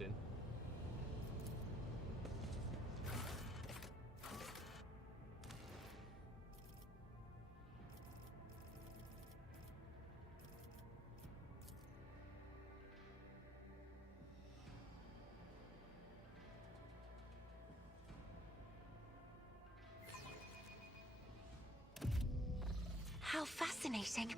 Captain. How fascinating.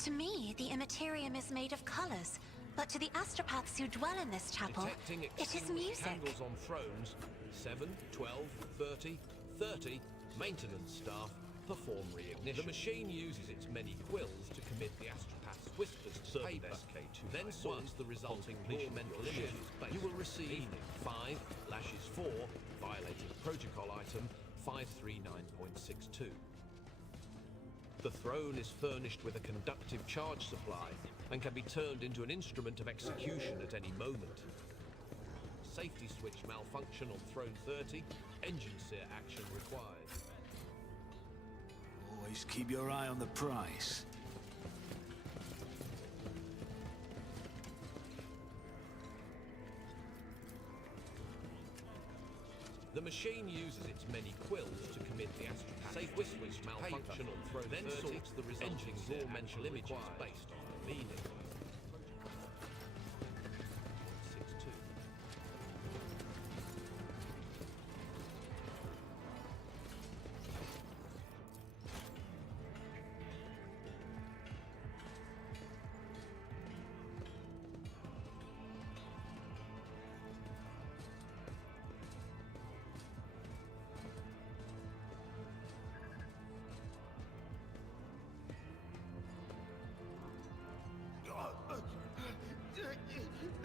To me, the Immaterium is made of colors, but to the astropaths who dwell in this chapel, Detecting it is music. Candles on thrones. 7, 12, 30, 30. Maintenance staff perform reignition. The machine uses its many quills to commit the astropath's whispers to paper, then sorts the resulting mental images. You will receive 5, lashes 4, violating protocol item 539.62. The throne is furnished with a conductive charge supply and can be turned into an instrument of execution at any moment. Safety switch malfunction on throne 30, engine sear action required. Always keep your eye on the prize. The machine uses its many quills to commit the astropath. Safe switch malfunction on throne, then sorts the resulting raw mental images based on the meaning. 62.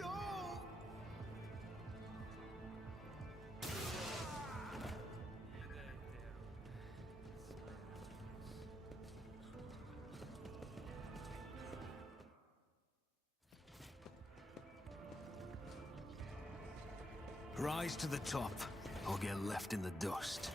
No! Rise to the top, or get left in the dust.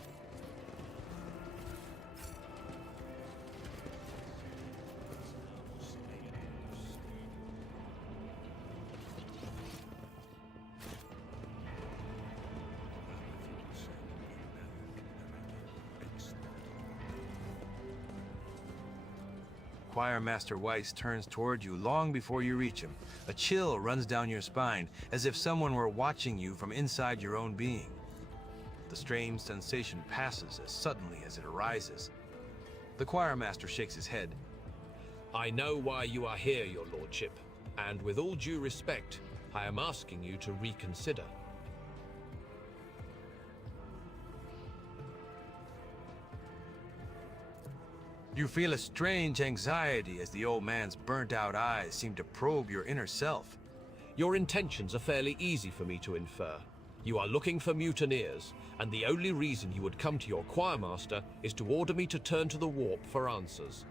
Choir Master Weiss turns toward you long before you reach him. A chill runs down your spine, as if someone were watching you from inside your own being. The strange sensation passes as suddenly as it arises. The choir master shakes his head. I know why you are here, your lordship, and with all due respect, I am asking you to reconsider. You feel a strange anxiety as the old man's burnt-out eyes seem to probe your inner self. Your intentions are fairly easy for me to infer. You are looking for mutineers, and the only reason you would come to your choir master is to order me to turn to the warp for answers.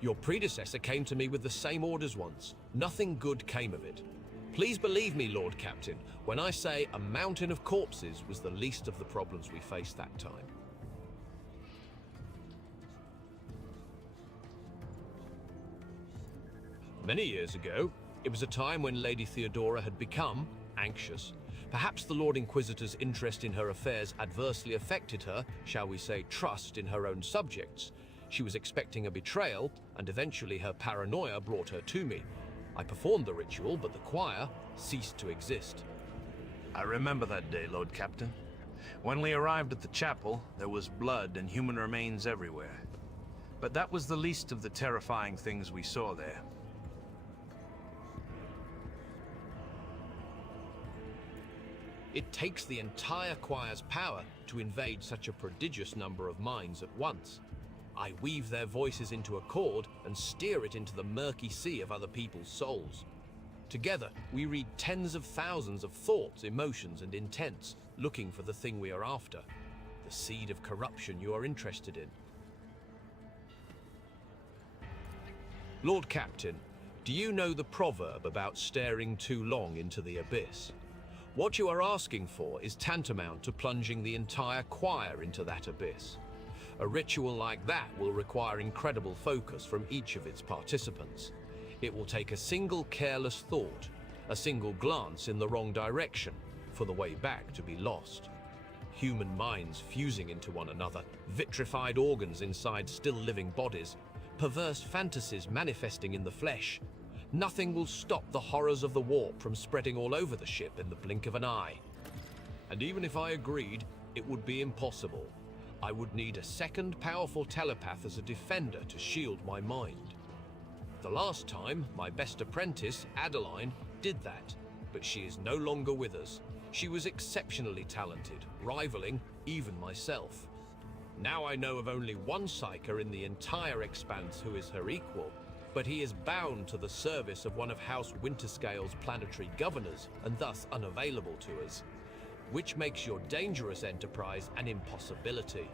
Your predecessor came to me with the same orders once. Nothing good came of it. Please believe me, Lord Captain, when I say a mountain of corpses was the least of the problems we faced that time. Many years ago, it was a time when Lady Theodora had become anxious. Perhaps the Lord Inquisitor's interest in her affairs adversely affected her, shall we say, trust in her own subjects. She was expecting a betrayal, and eventually her paranoia brought her to me. I performed the ritual, but the choir ceased to exist. I remember that day, Lord Captain. When we arrived at the chapel, there was blood and human remains everywhere. But that was the least of the terrifying things we saw there. It takes the entire choir's power to invade such a prodigious number of minds at once. I weave their voices into a chord and steer it into the murky sea of other people's souls. Together, we read tens of thousands of thoughts, emotions, and intents, looking for the thing we are after, the seed of corruption you are interested in. Lord Captain, do you know the proverb about staring too long into the abyss? What you are asking for is tantamount to plunging the entire choir into that abyss. A ritual like that will require incredible focus from each of its participants. It will take a single careless thought, a single glance in the wrong direction, for the way back to be lost. Human minds fusing into one another, vitrified organs inside still living bodies, perverse fantasies manifesting in the flesh. Nothing will stop the horrors of the warp from spreading all over the ship in the blink of an eye. And even if I agreed, it would be impossible. I would need a second powerful telepath as a defender to shield my mind. The last time, my best apprentice, Adeline, did that, but she is no longer with us. She was exceptionally talented, rivaling even myself. Now I know of only one Psyker in the entire Expanse who is her equal, but he is bound to the service of one of House Winterscale's planetary governors and thus unavailable to us, which makes your dangerous enterprise an impossibility.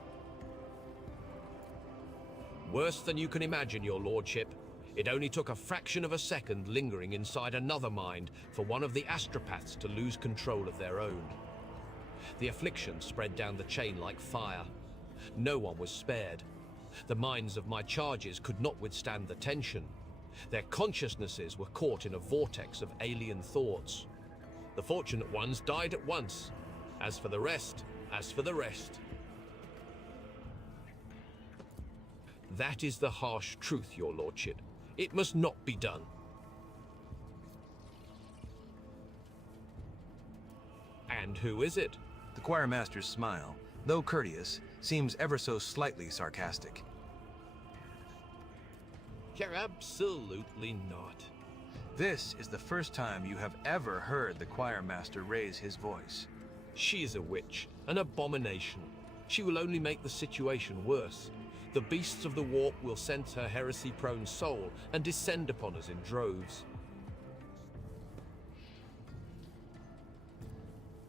Worse than you can imagine, your lordship. It only took a fraction of a second lingering inside another mind for one of the astropaths to lose control of their own. The affliction spread down the chain like fire. No one was spared. The minds of my charges could not withstand the tension. Their consciousnesses were caught in a vortex of alien thoughts. The fortunate ones died at once. As for the rest, That is the harsh truth, your lordship. It must not be done. And who is it? The choirmaster's smile, though courteous, seems ever so slightly sarcastic. Absolutely not. This is the first time you have ever heard the choirmaster raise his voice. She is a witch, an abomination. She will only make the situation worse. The beasts of the warp will sense her heresy-prone soul and descend upon us in droves.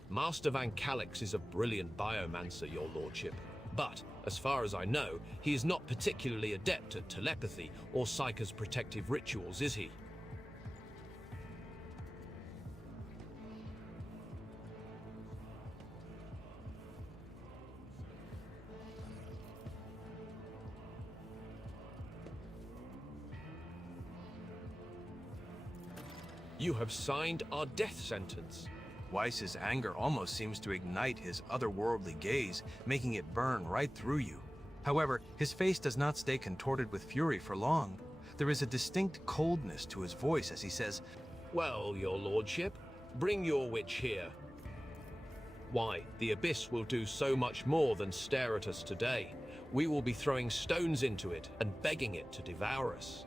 Master Van Calix is a brilliant biomancer, your lordship. But, as far as I know, he is not particularly adept at telepathy or Psyker's protective rituals, is he? You have signed our death sentence. Weiss's anger almost seems to ignite his otherworldly gaze, making it burn right through you. However, his face does not stay contorted with fury for long. There is a distinct coldness to his voice as he says, Well, your lordship, bring your witch here. Why, the Abyss will do so much more than stare at us today. We will be throwing stones into it and begging it to devour us.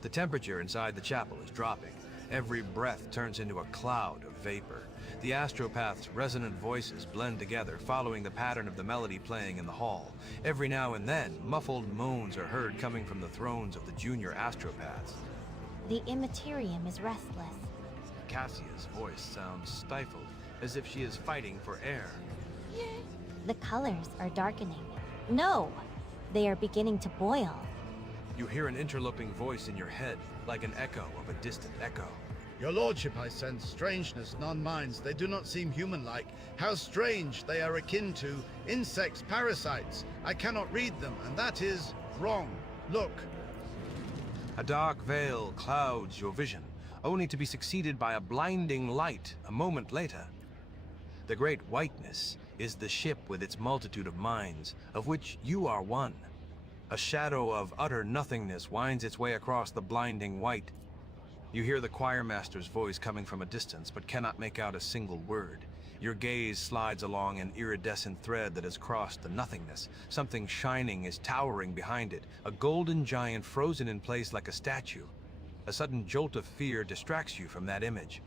The temperature inside the chapel is dropping. Every breath turns into a cloud of vapor. The astropath's resonant voices blend together, following the pattern of the melody playing in the hall. Every now and then, muffled moans are heard coming from the thrones of the junior astropaths. The Immaterium is restless. Cassia's voice sounds stifled, as if she is fighting for air. The colors are darkening. No! They are beginning to boil. You hear an interloping voice in your head, like an echo of a distant echo. Your lordship, I sense strangeness, non-minds. They do not seem human-like. How strange. They are akin to insects, parasites. I cannot read them, and that is wrong. Look. A dark veil clouds your vision, only to be succeeded by a blinding light a moment later. The great whiteness is the ship with its multitude of minds, of which you are one. A shadow of utter nothingness winds its way across the blinding white. You hear the choirmaster's voice coming from a distance, but cannot make out a single word. Your gaze slides along an iridescent thread that has crossed the nothingness. Something shining is towering behind it, a golden giant frozen in place like a statue. A sudden jolt of fear distracts you from that image.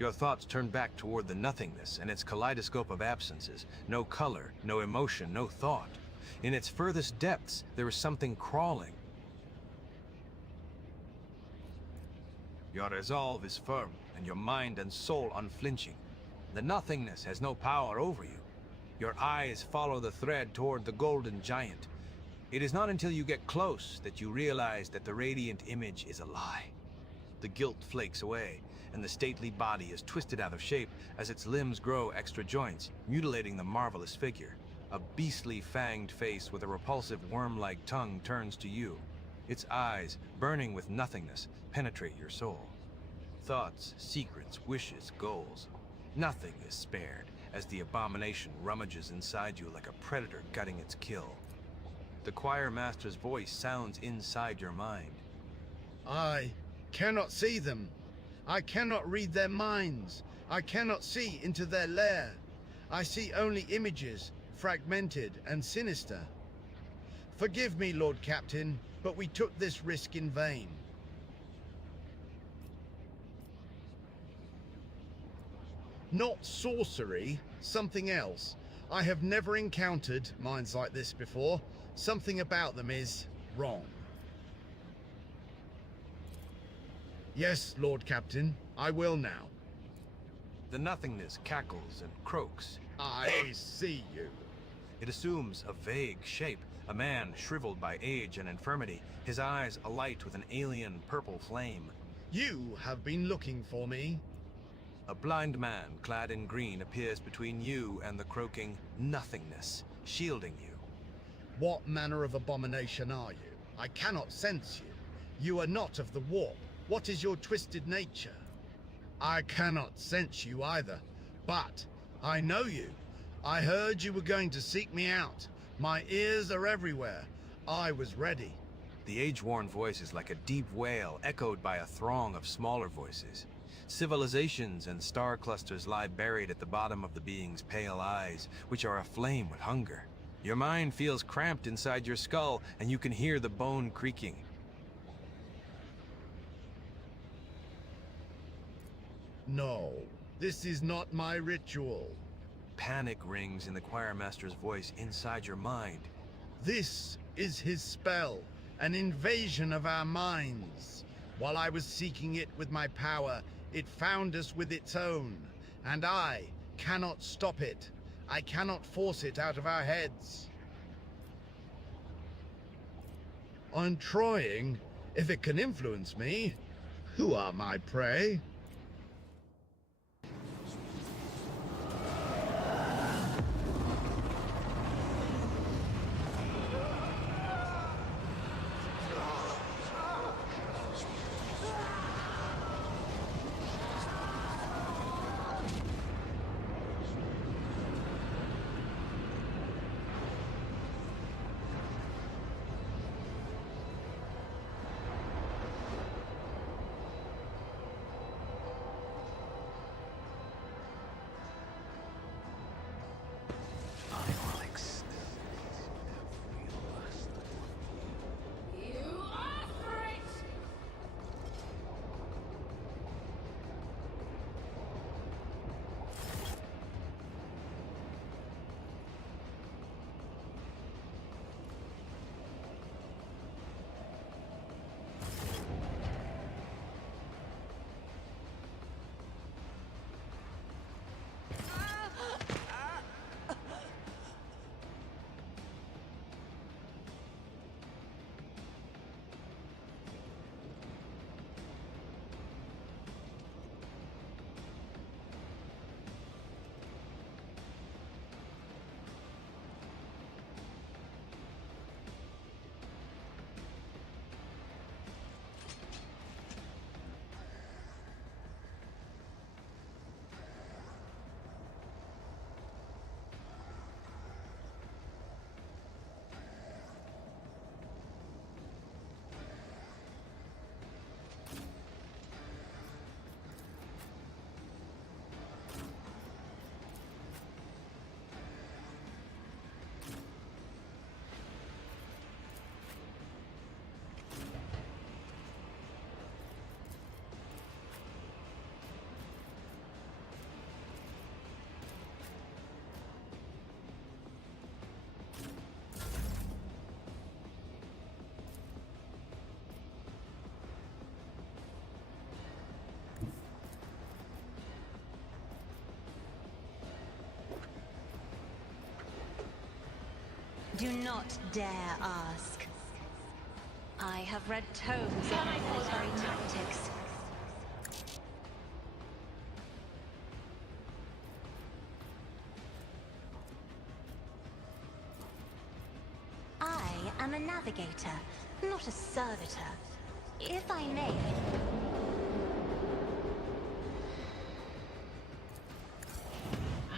Your thoughts turn back toward the nothingness and its kaleidoscope of absences. No color, no emotion, no thought. In its furthest depths, there is something crawling. Your resolve is firm, and your mind and soul unflinching. The nothingness has no power over you. Your eyes follow the thread toward the golden giant. It is not until you get close that you realize that the radiant image is a lie. The gilt flakes away, and the stately body is twisted out of shape as its limbs grow extra joints, mutilating the marvelous figure. A beastly fanged face with a repulsive worm-like tongue turns to you. Its eyes, burning with nothingness, penetrate your soul. Thoughts, secrets, wishes, goals. Nothing is spared as the abomination rummages inside you like a predator gutting its kill. The choir master's voice sounds inside your mind. I cannot see them. I cannot read their minds. I cannot see into their lair. I see only images, fragmented and sinister. Forgive me, Lord Captain, but we took this risk in vain. Not sorcery, something else. I have never encountered minds like this before. Something about them is wrong. Yes, Lord Captain, I will now. The nothingness cackles and croaks. I see you. It assumes a vague shape, a man shriveled by age and infirmity, his eyes alight with an alien purple flame. You have been looking for me. A blind man clad in green appears between you and the croaking nothingness, shielding you. What manner of abomination are you? I cannot sense you. You are not of the warp. What is your twisted nature? I cannot sense you either, but I know you. I heard you were going to seek me out. My ears are everywhere. I was ready. The age-worn voice is like a deep wail echoed by a throng of smaller voices. Civilizations and star clusters lie buried at the bottom of the being's pale eyes, which are aflame with hunger. Your mind feels cramped inside your skull, and you can hear the bone creaking. No, this is not my ritual. Panic rings in the choir master's voice inside your mind. This is his spell, an invasion of our minds. While I was seeking it with my power, it found us with its own, and I cannot stop it. I cannot force it out of our heads. I'm trying. If it can influence me, who are my prey? Do not dare ask. I have read tomes of military tactics. I am a navigator, not a servitor. If I may...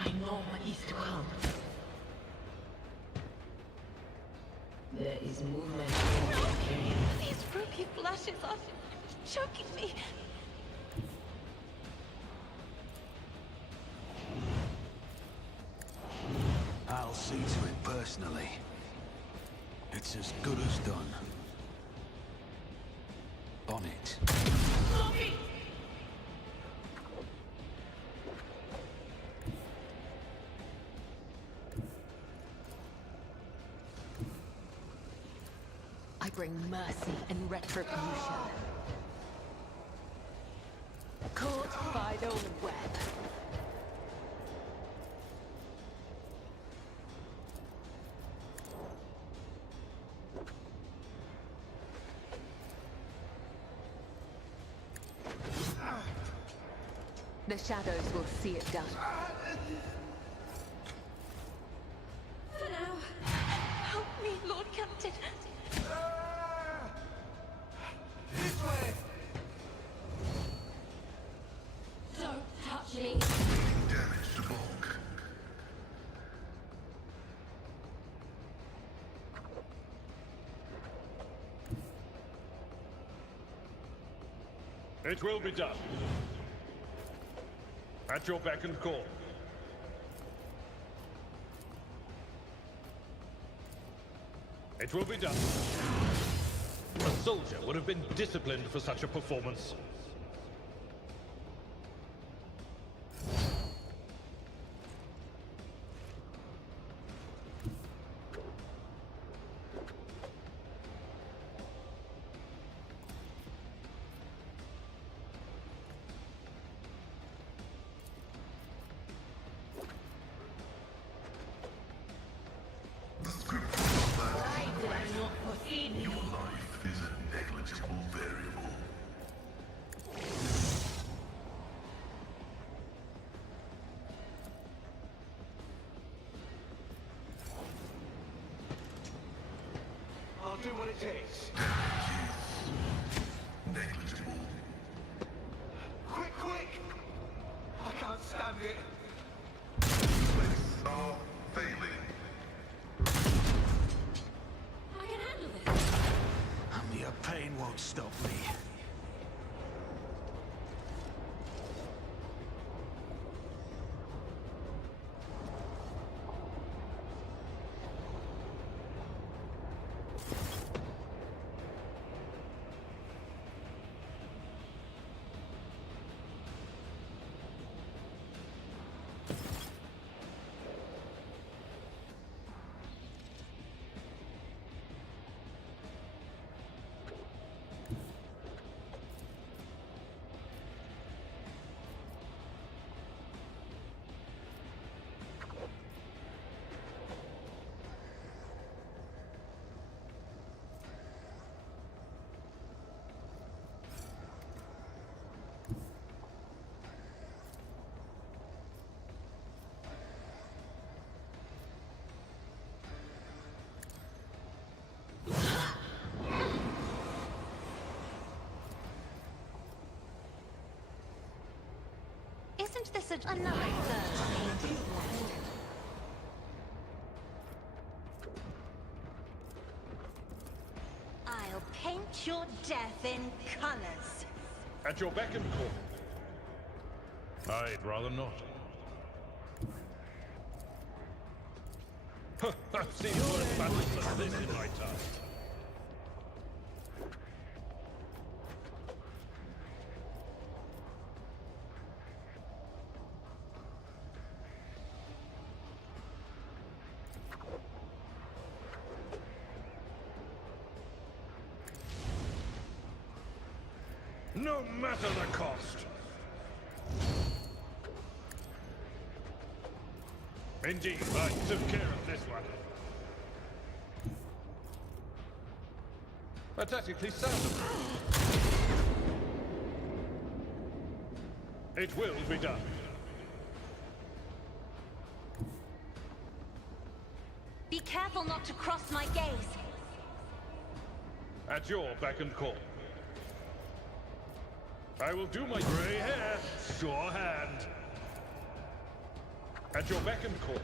I know what is to come. There is movement in the Imperium. These ruby flashes are choking me. I'll see to it personally. It's as good as done. On it. I bring mercy and retribution. Caught by the web. The shadows will see it done. For now, help me, Lord Captain. Don't touch me. Damage to bulk. It will be done. At your beck and call. It will be done. A soldier would have been disciplined for such a performance. The script says that your life is a negligible variable. I'll do what it takes. Negligible. Quick! I can't stand it. Lists are failing. I can handle this. Your pain won't stop me. Isn't this another third painted land? I'll paint your death in colors. At your beck and call. I'd rather not. I've seen worse battles than this in my time. No matter the cost. Indeed, I took care of this one. Pathetically sound. It will be done. Be careful not to cross my gaze. At your beck and call. I will do my grey hair, sure hand. At your beck and call.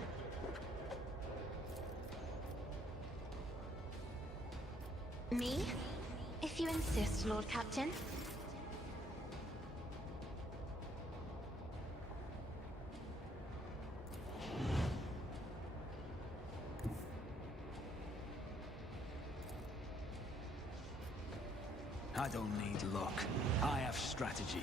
Me? If you insist, Lord Captain. I don't need luck. I have strategy.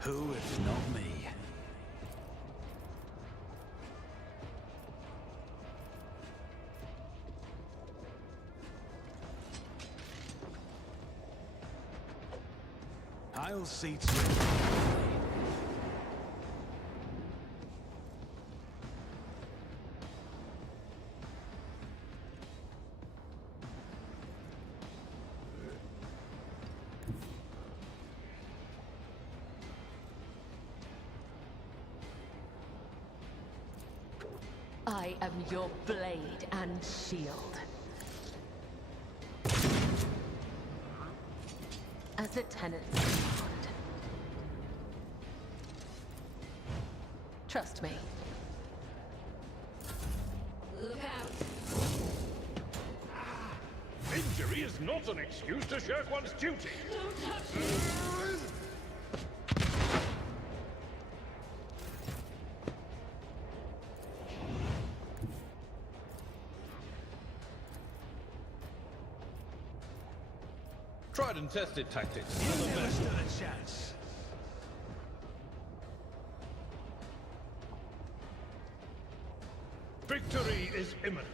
Who if not me? I'll see to it. I am your blade and shield. As the tenants demand. Trust me. Look out! Injury is not an excuse to shirk one's duty. Don't touch me! Tried and tested tactics. You never stood a chance. Victory is imminent.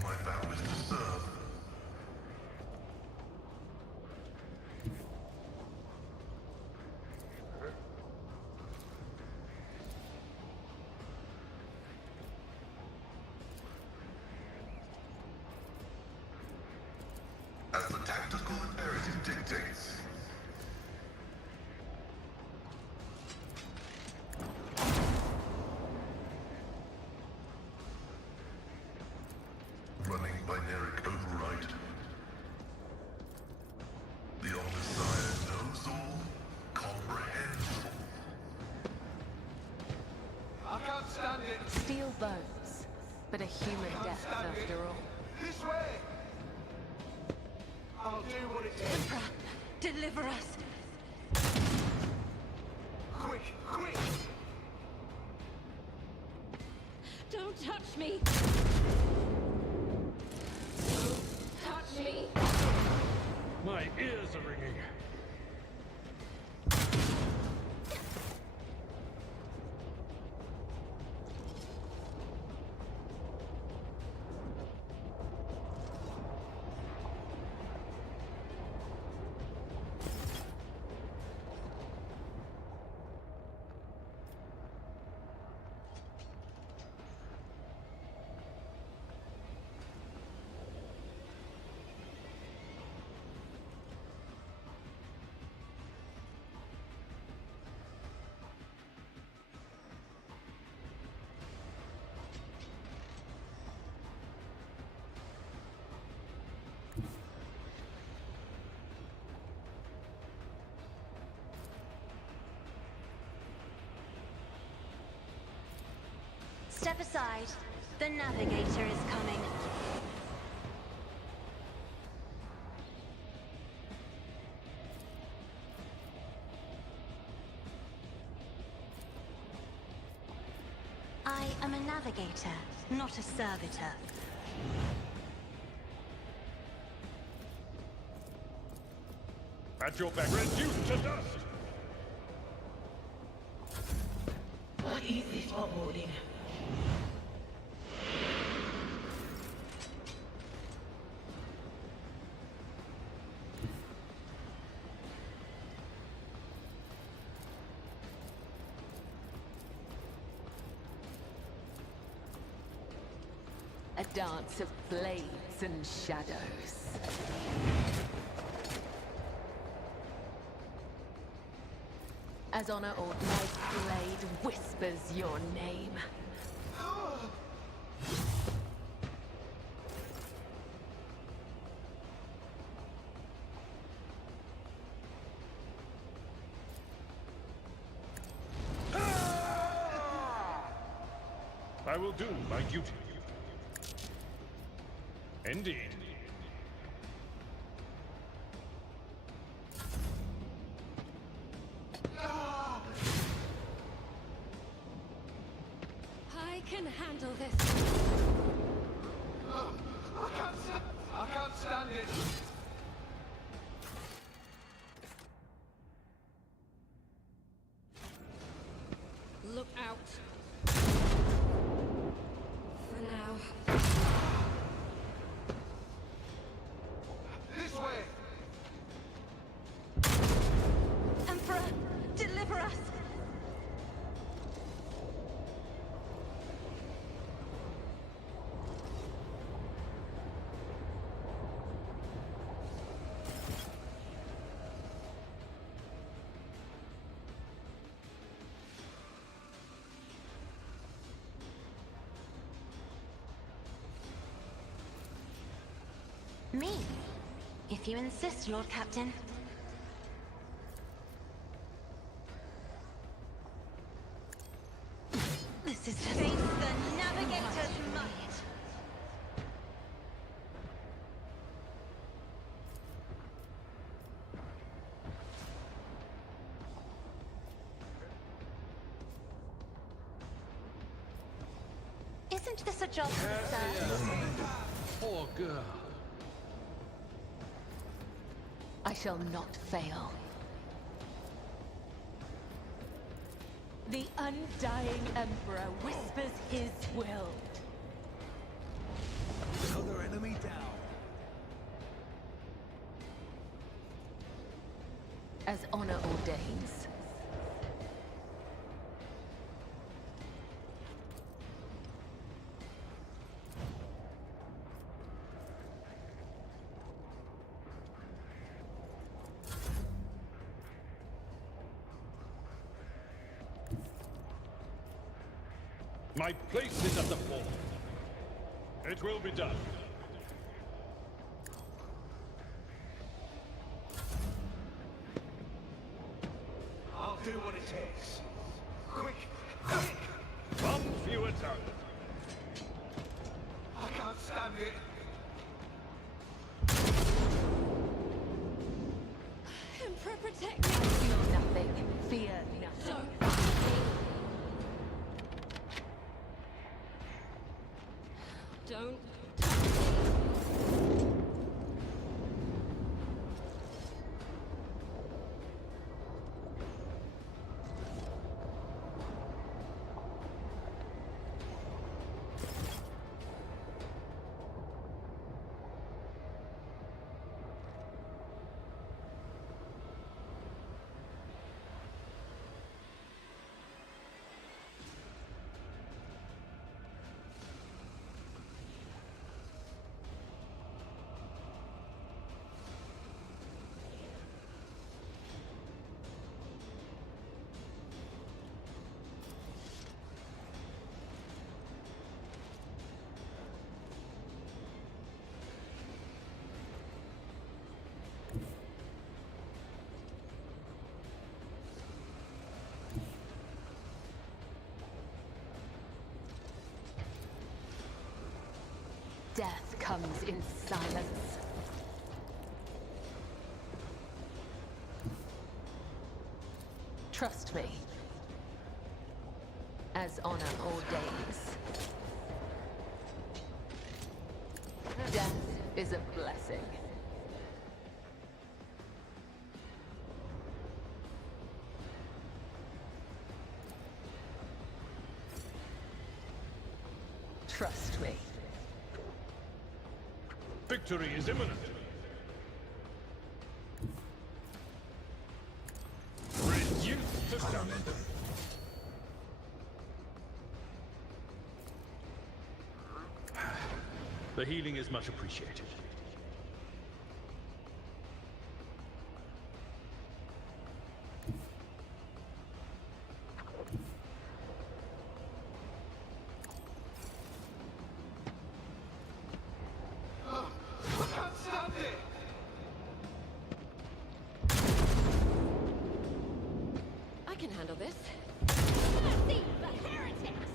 My vow is to serve. As the tactical imperative dictates. Running binaric override. The Omnissiah knows all, comprehends all. I can't stand it. Steel bones, but a human death after all. This way. I'll do what it takes. Emperor, deliver us. Quick, quick. Don't touch me! Touch me! My ears are ringing. Step aside. The navigator is coming. I am a navigator, not a servitor. At your back, reduced to dust! What is this foreboding? A dance of blades and shadows. As honor or my blade whispers your name. I will do my duty. Indeed. I can handle this. I can't stand it. Look out. For now. This way. Emperor, deliver us! Me? If you insist, Lord Captain. This is just... Face the navigator's might! Isn't this a job for the Sir? Poor girl. I shall not fail. The undying Emperor whispers his will. Another enemy down. As honor ordains. My place is at the fore. It will be done. I'll do what it takes. Quick, quick! One fewer tongue. I can't stand it. Emperor, protect me! Feel nothing. Fear nothing. Don't. Death comes in silence. Trust me. As honor ordains. Death is a blessing. Trust me. Victory is imminent. Reduce to summon. The healing is much appreciated. I can't stand it! I can handle this. Mercy for heretics!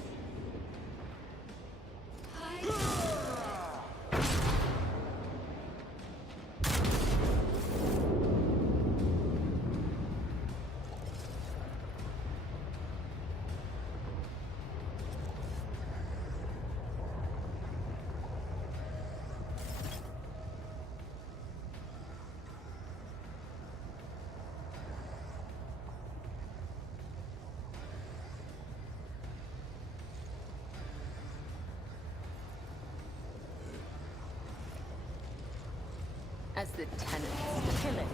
As the tenants, killing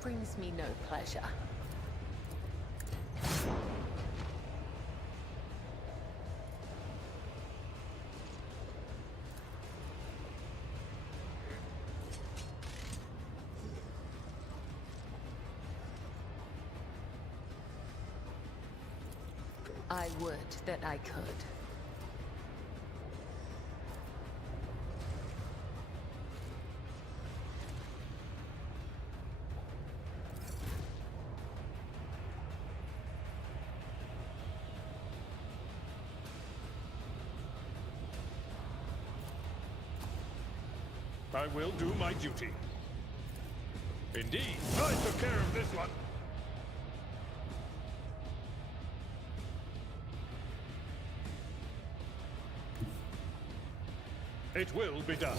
brings me no pleasure. I would that I could. I will do my duty. Indeed, I took care of this one. It will be done.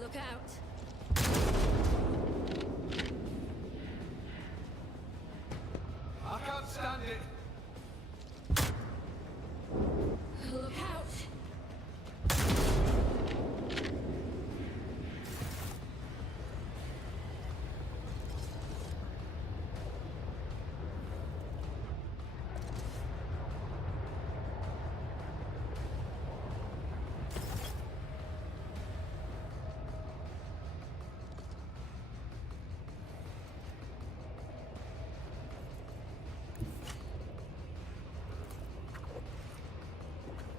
Look out. I can't stand it! Look out.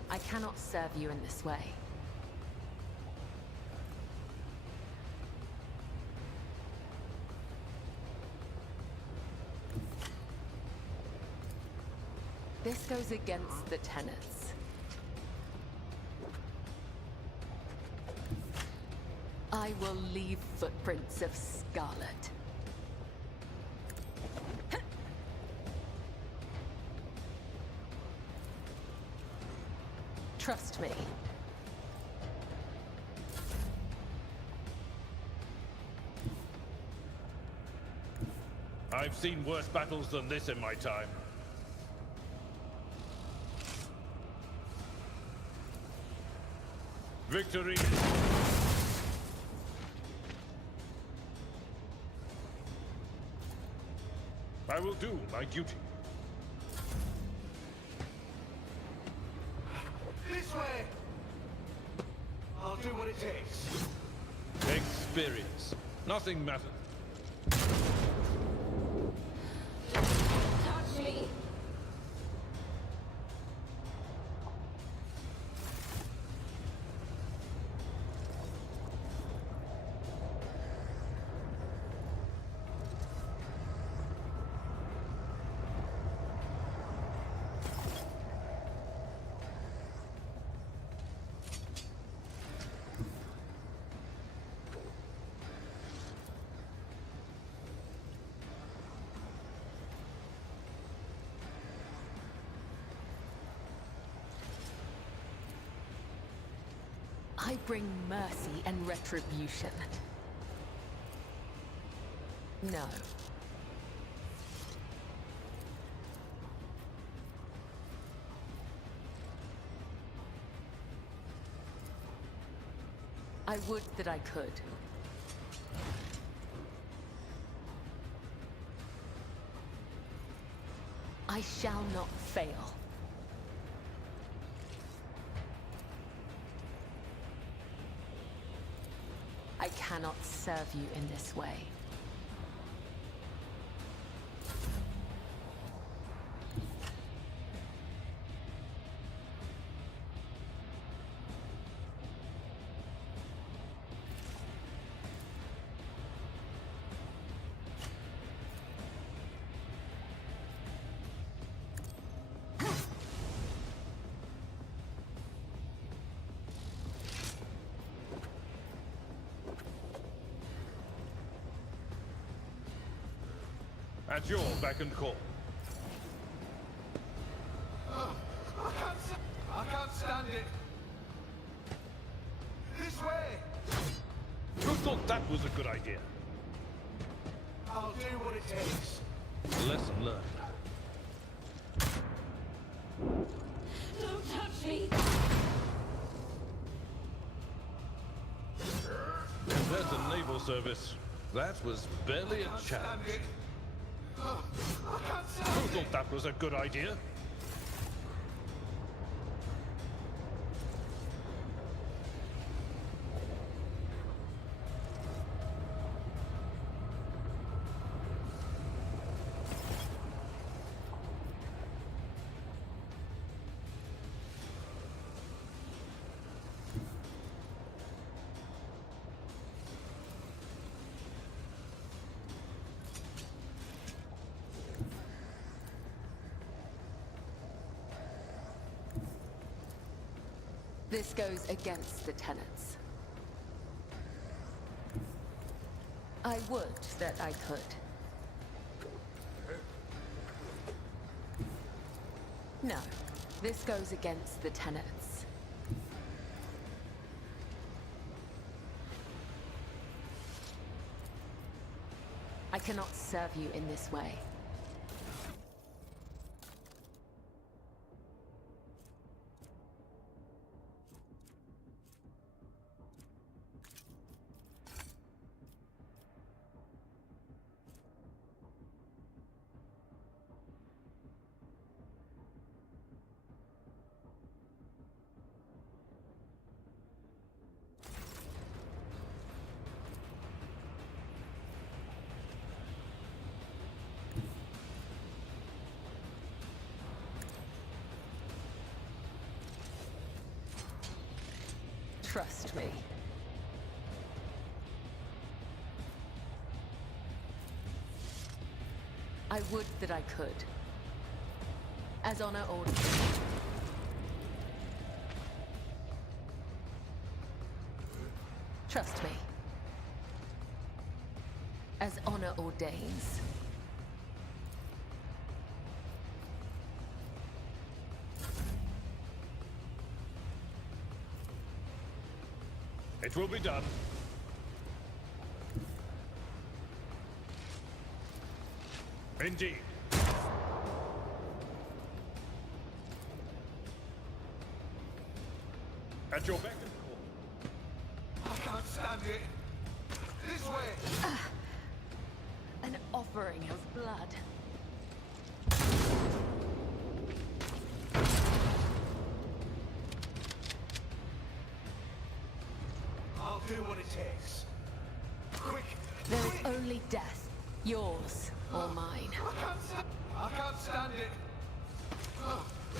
I cannot serve you in this way. This goes against the tenets. I will leave footprints of scarlet. Trust me. I've seen worse battles than this in my time. Victory! I will do my duty. This way! I'll do what it takes. Experience. Nothing matters. Touch me! I bring mercy and retribution. No. I would that I could. I shall not fail. I cannot serve you in this way. At your beck and call. I can't stand it. This way. Who thought that was a good idea? I'll do what it takes. Lesson learned. Don't touch me! Compared to naval service, that was barely a challenge. Stand it. I can't stand Who it. thought that was a good idea? This goes against the tenets. I would that I could. No, this goes against the tenets. I cannot serve you in this way. Trust me. I would that I could. As honor orders. Trust me. As honor ordains. It will be done. Indeed. At your beck and call. I can't stand it. This way. An offering of blood. I'll do what it takes. Quick. There is only death. Yours or mine. I can't stand it.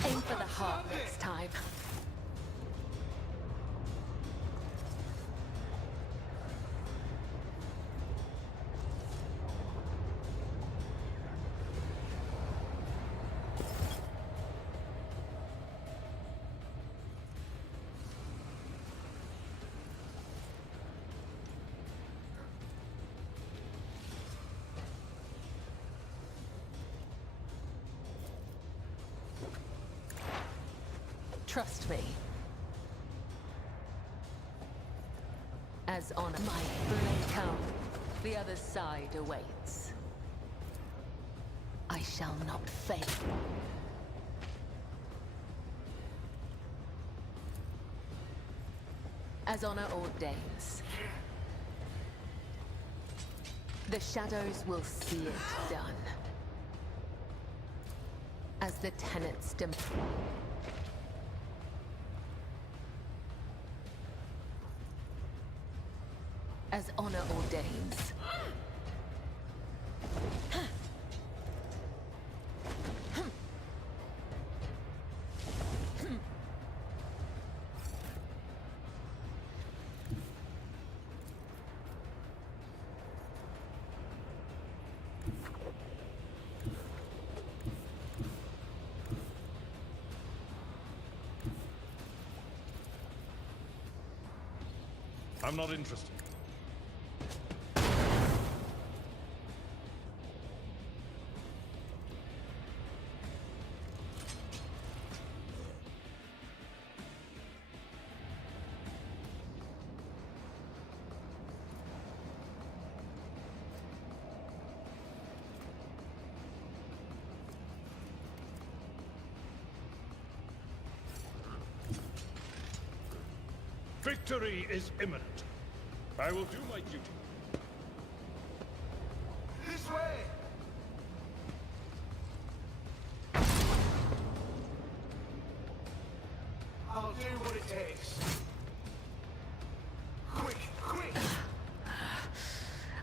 Aim for the heart next time. Trust me. As honor, my blade come. The other side awaits. I shall not fail. As honor ordains. The shadows will see it done. As the tenets demand. As honor ordains. I'm not interested. Victory is imminent. I will do my duty. This way! I'll do what it takes. Quick, quick!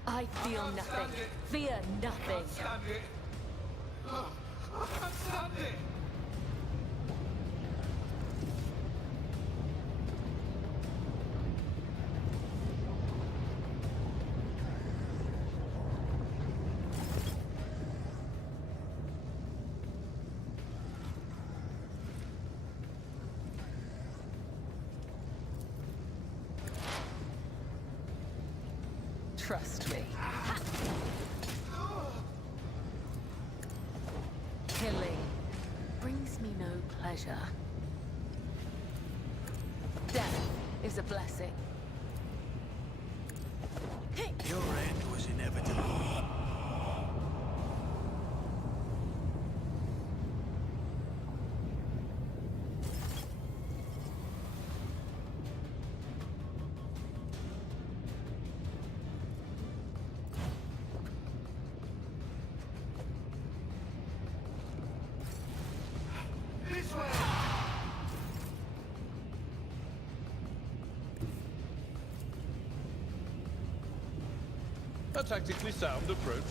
I feel can't nothing. stand it. Fear nothing. Can't stand it. I can't stand it. Trust me. Killing brings me no pleasure. Death is a blessing. Your end was inevitable. This way! A tactically sound approach.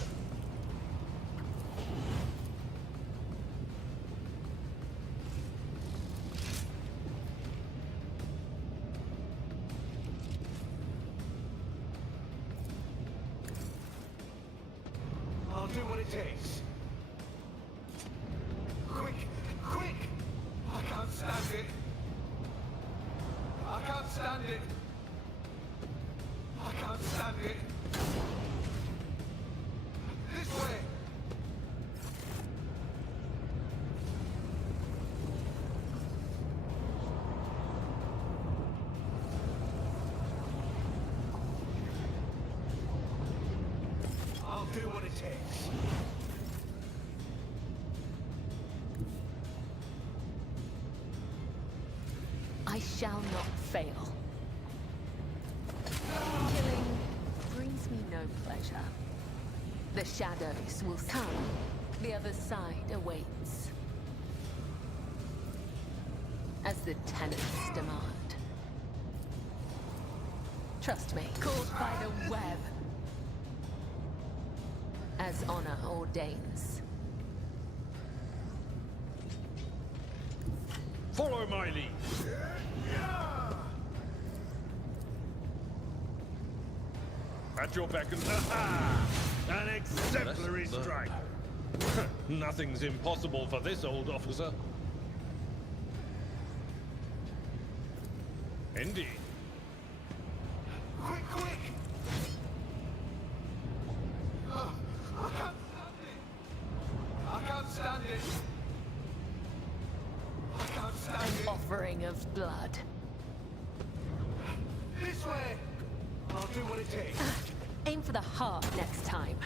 I'll do what it takes. Quick, quick! I can't stand it. I can't stand it. I can't stand it. This way! I'll do what it takes. I shall not fail. Killing brings me no pleasure. The shadows will come. The other side awaits. As the tenets demand. Trust me, caught by the web. As honor ordains. Follow my lead. At your beck and an exemplary strike. Nothing's impossible for this old officer. Indeed. Quick, quick! I can't stand it! I can't stand it! I can't stand An it! offering of blood. This way! I'll do what it takes. Aim for the heart next time.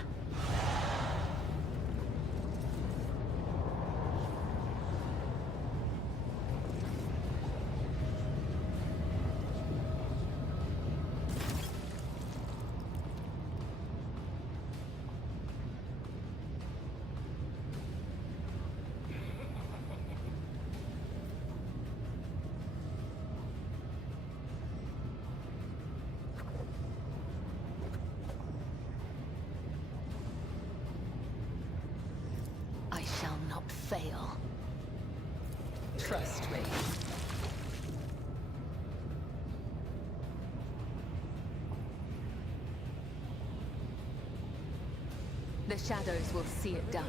I shall not fail. Trust me. The shadows will see it done.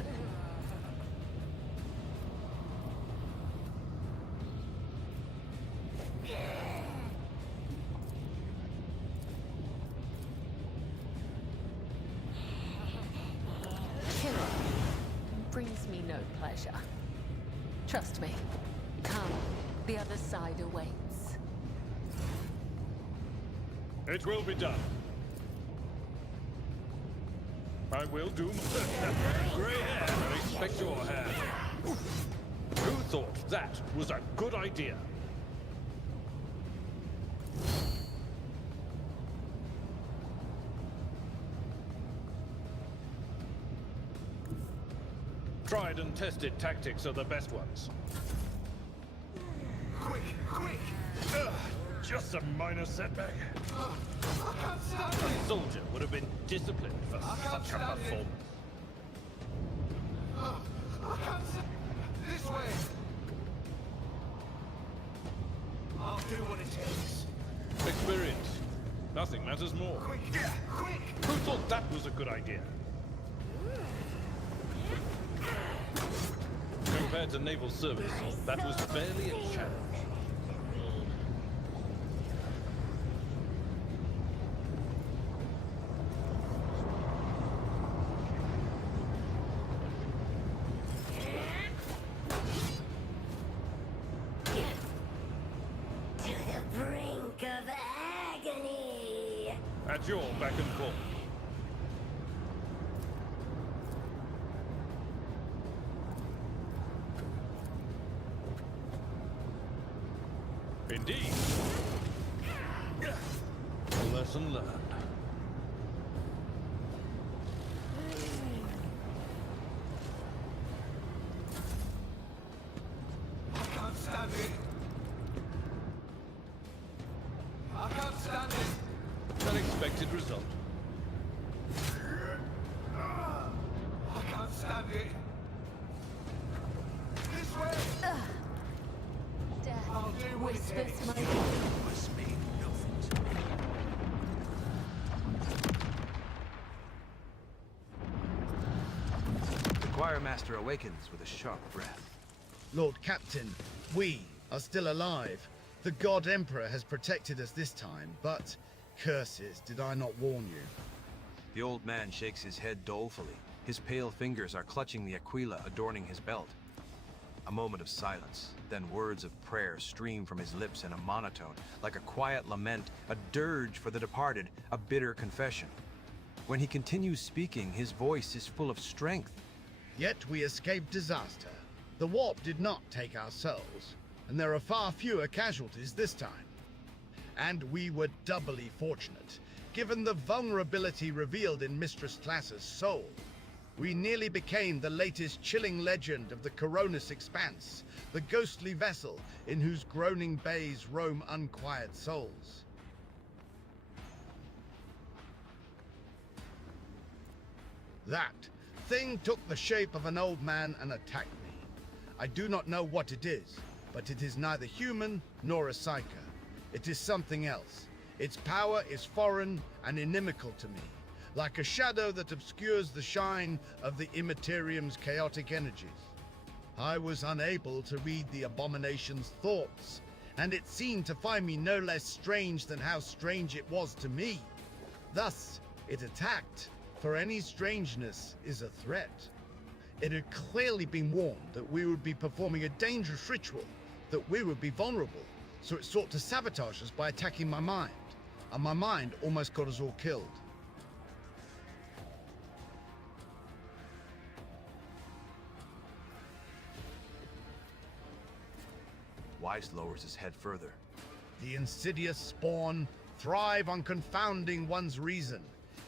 Killing brings me no pleasure. Trust me. Come, the other side awaits. It will be done. I will do Grey hair, I expect your hair. Who thought that was a good idea? Tried and tested tactics are the best ones. Quick, quick! Just a minor setback. I can't stand A it! soldier would have been disciplined for such a performance. I can't stand this way! I'll do what it takes. Experience. Nothing matters more. Quick, quick! Who thought that was a good idea? Compared to naval service, that was barely a challenge. To the brink of agony. At your beck and call. Indeed. Lesson learned. I can't stand it! I can't stand it! Unexpected result. I can't stand it! This way! Death I'll do what it whispers takes. my Must mean nothing to me. The choir master awakens with a sharp breath. Lord Captain, we are still alive. The God Emperor has protected us this time, but curses, did I not warn you? The old man shakes his head dolefully. His pale fingers are clutching the aquila adorning his belt. A moment of silence, then words of prayer stream from his lips in a monotone, like a quiet lament, a dirge for the departed, a bitter confession. When he continues speaking, his voice is full of strength. Yet we escaped disaster. The warp did not take our souls, and there are far fewer casualties this time. And we were doubly fortunate, given the vulnerability revealed in Mistress Class's soul. We nearly became the latest chilling legend of the Coronis Expanse, the ghostly vessel in whose groaning bays roam unquiet souls. That thing took the shape of an old man and attacked me. I do not know what it is, but it is neither human nor a psyker. It is something else. Its power is foreign and inimical to me, like a shadow that obscures the shine of the Immaterium's chaotic energies. I was unable to read the abomination's thoughts, and it seemed to find me no less strange than how strange it was to me. Thus, it attacked, for any strangeness is a threat. It had clearly been warned that we would be performing a dangerous ritual, that we would be vulnerable, so it sought to sabotage us by attacking my mind. and my mind almost got us all killed. Weiss lowers his head further. The insidious spawn thrive on confounding one's reason.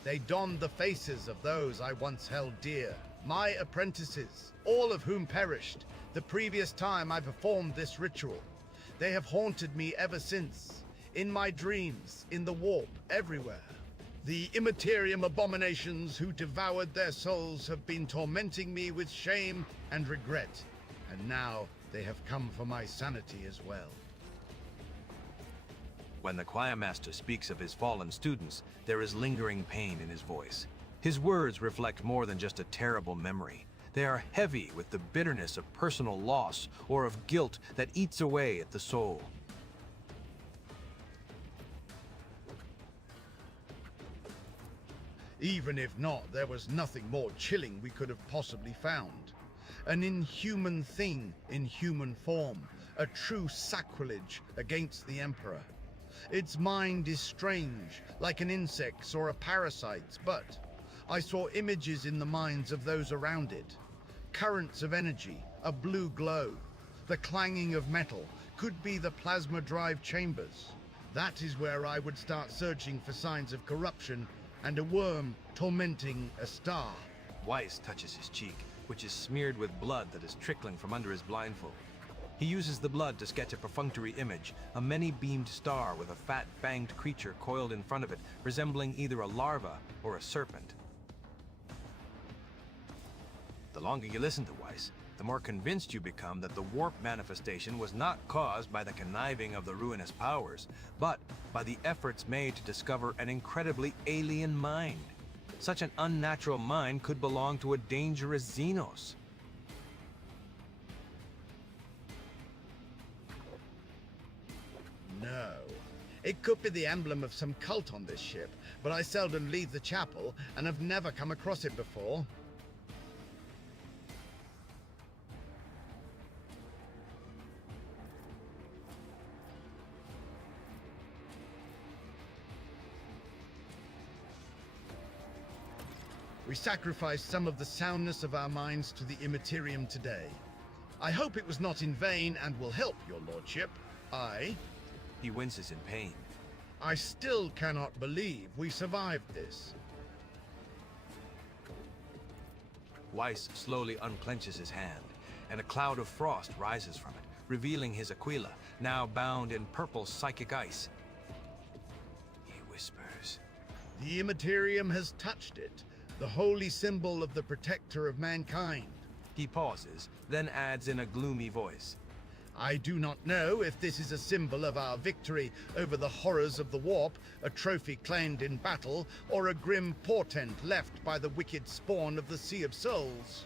They don the faces of those I once held dear, my apprentices, all of whom perished the previous time I performed this ritual. They have haunted me ever since, in my dreams, in the warp, everywhere. The Immaterium abominations who devoured their souls have been tormenting me with shame and regret, and now they have come for my sanity as well. When the choir master speaks of his fallen students, there is lingering pain in his voice. His words reflect more than just a terrible memory. They are heavy with the bitterness of personal loss or of guilt that eats away at the soul. Even if not, there was nothing more chilling we could have possibly found. An inhuman thing in human form, a true sacrilege against the Emperor. Its mind is strange, like an insect's or a parasite's, but I saw images in the minds of those around it. Currents of energy, a blue glow. The clanging of metal could be the plasma drive chambers. That is where I would start searching for signs of corruption and a worm tormenting a star. Weiss touches his cheek, which is smeared with blood that is trickling from under his blindfold. He uses the blood to sketch a perfunctory image, a many-beamed star with a fat, fanged creature coiled in front of it, resembling either a larva or a serpent. The longer you listen to Weiss, the more convinced you become that the warp manifestation was not caused by the conniving of the ruinous powers, but by the efforts made to discover an incredibly alien mind. Such an unnatural mind could belong to a dangerous Xenos. No. It could be the emblem of some cult on this ship, but I seldom leave the chapel and have never come across it before. We sacrificed some of the soundness of our minds to the Immaterium today. I hope it was not in vain and will help, your lordship. He winces in pain. I still cannot believe we survived this. Weiss slowly unclenches his hand, and a cloud of frost rises from it, revealing his Aquila, now bound in purple psychic ice. He whispers, The Immaterium has touched it, the holy symbol of the protector of mankind. He pauses, then adds in a gloomy voice, I do not know if this is a symbol of our victory over the horrors of the warp, a trophy claimed in battle, or a grim portent left by the wicked spawn of the Sea of Souls.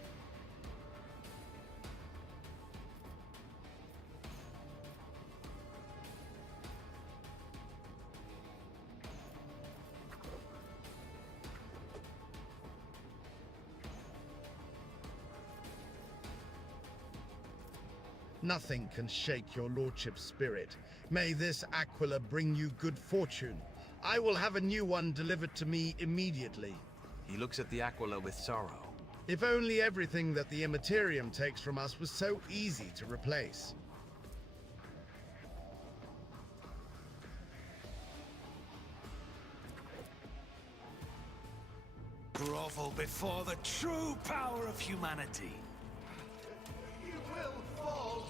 Nothing can shake your lordship's spirit. May this Aquila bring you good fortune. I will have a new one delivered to me immediately. He looks at the Aquila with sorrow. If only everything that the Immaterium takes from us was so easy to replace. Grovel before the true power of humanity. You will fall.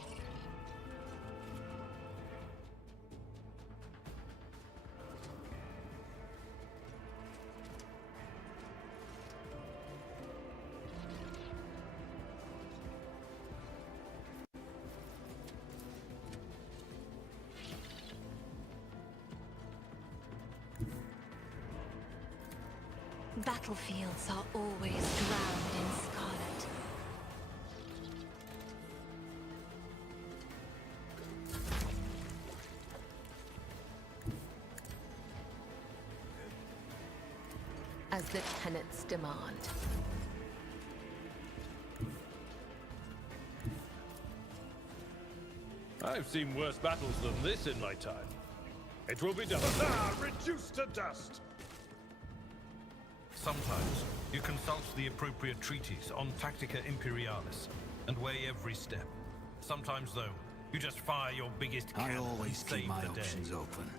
Battlefields are always drowned in scarlet. As the tenets demand. I've seen worse battles than this in my time. It will be done. Reduced to dust! Sometimes you consult the appropriate treatise on Tactica Imperialis and weigh every step. Sometimes, though, you just fire your biggest cannon I and always save keep my the day. options open.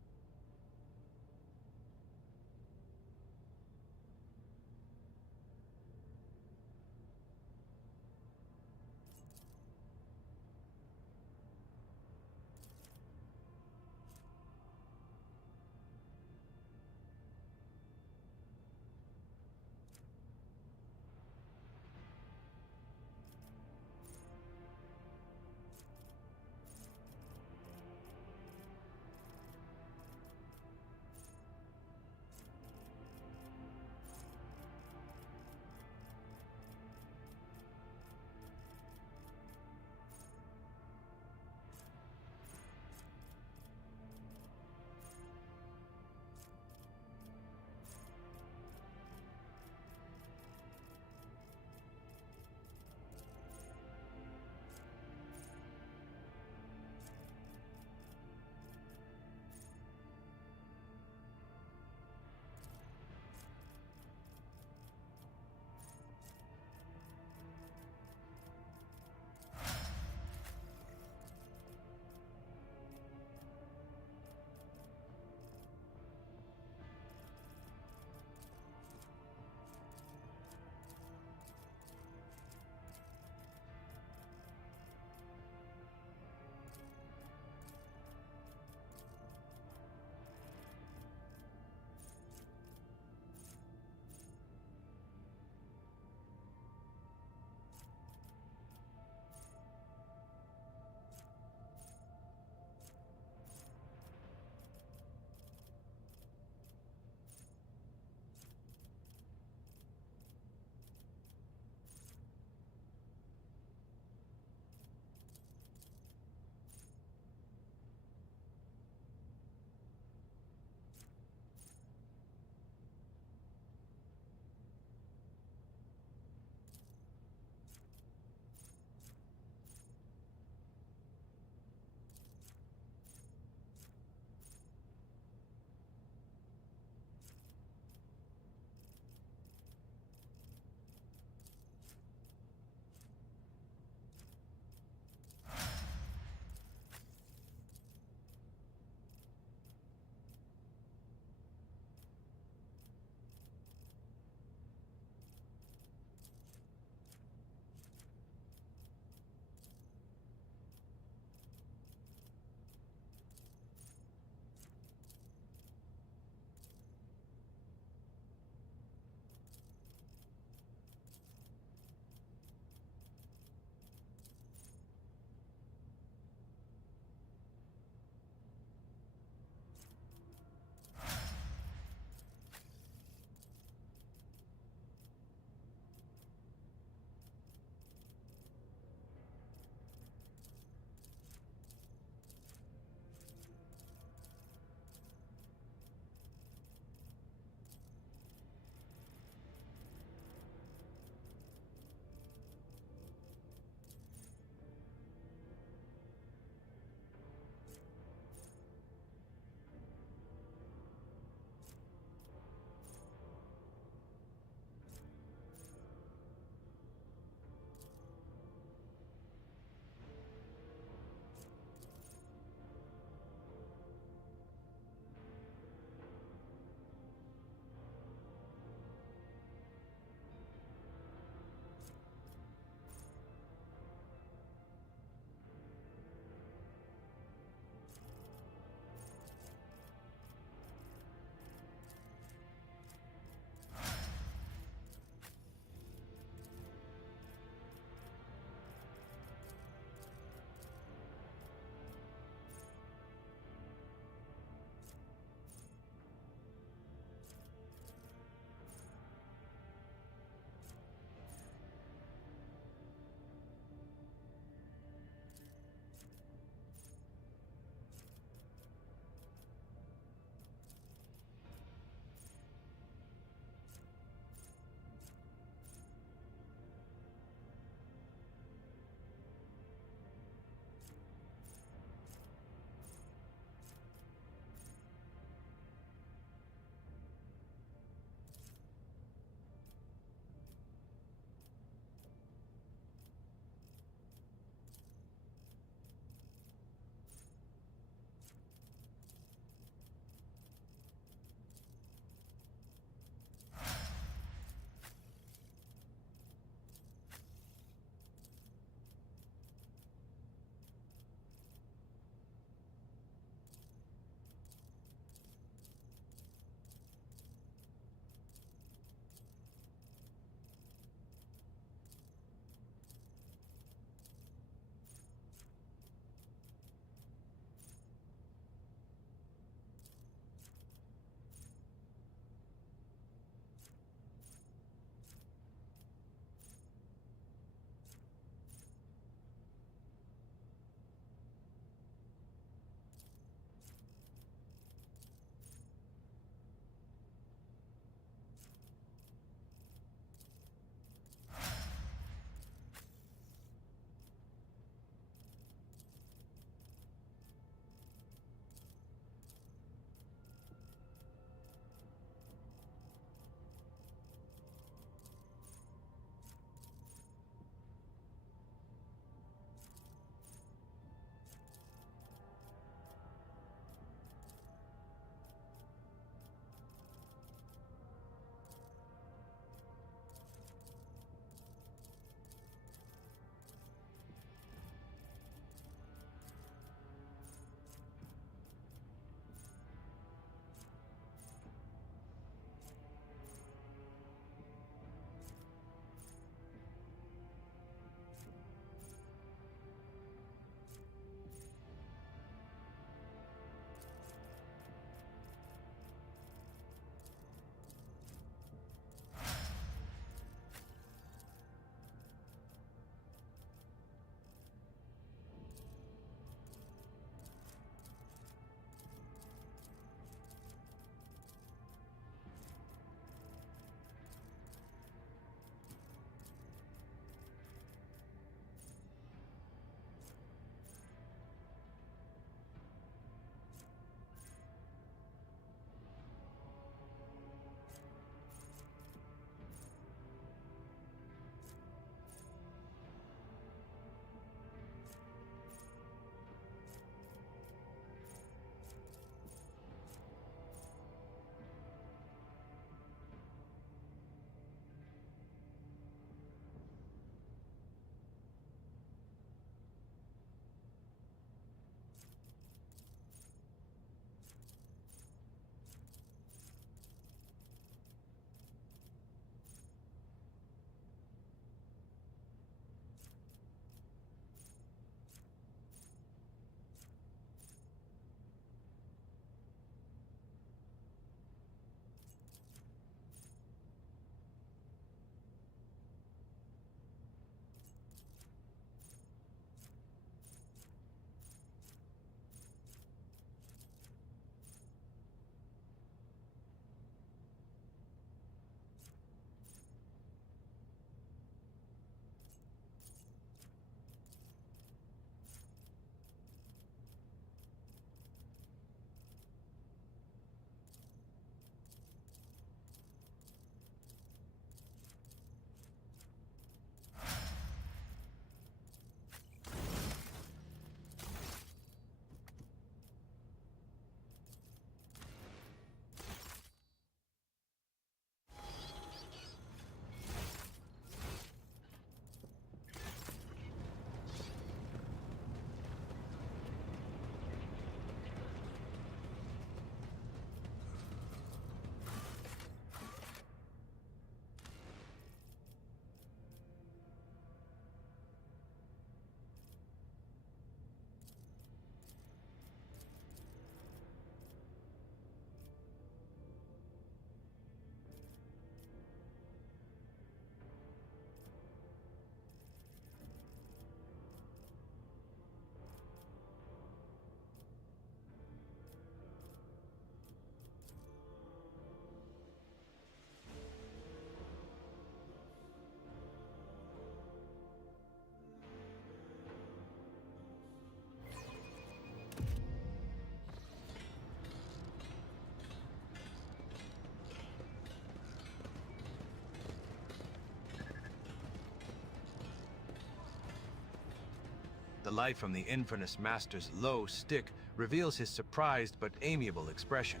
light from the Infernus Master's low stick reveals his surprised but amiable expression.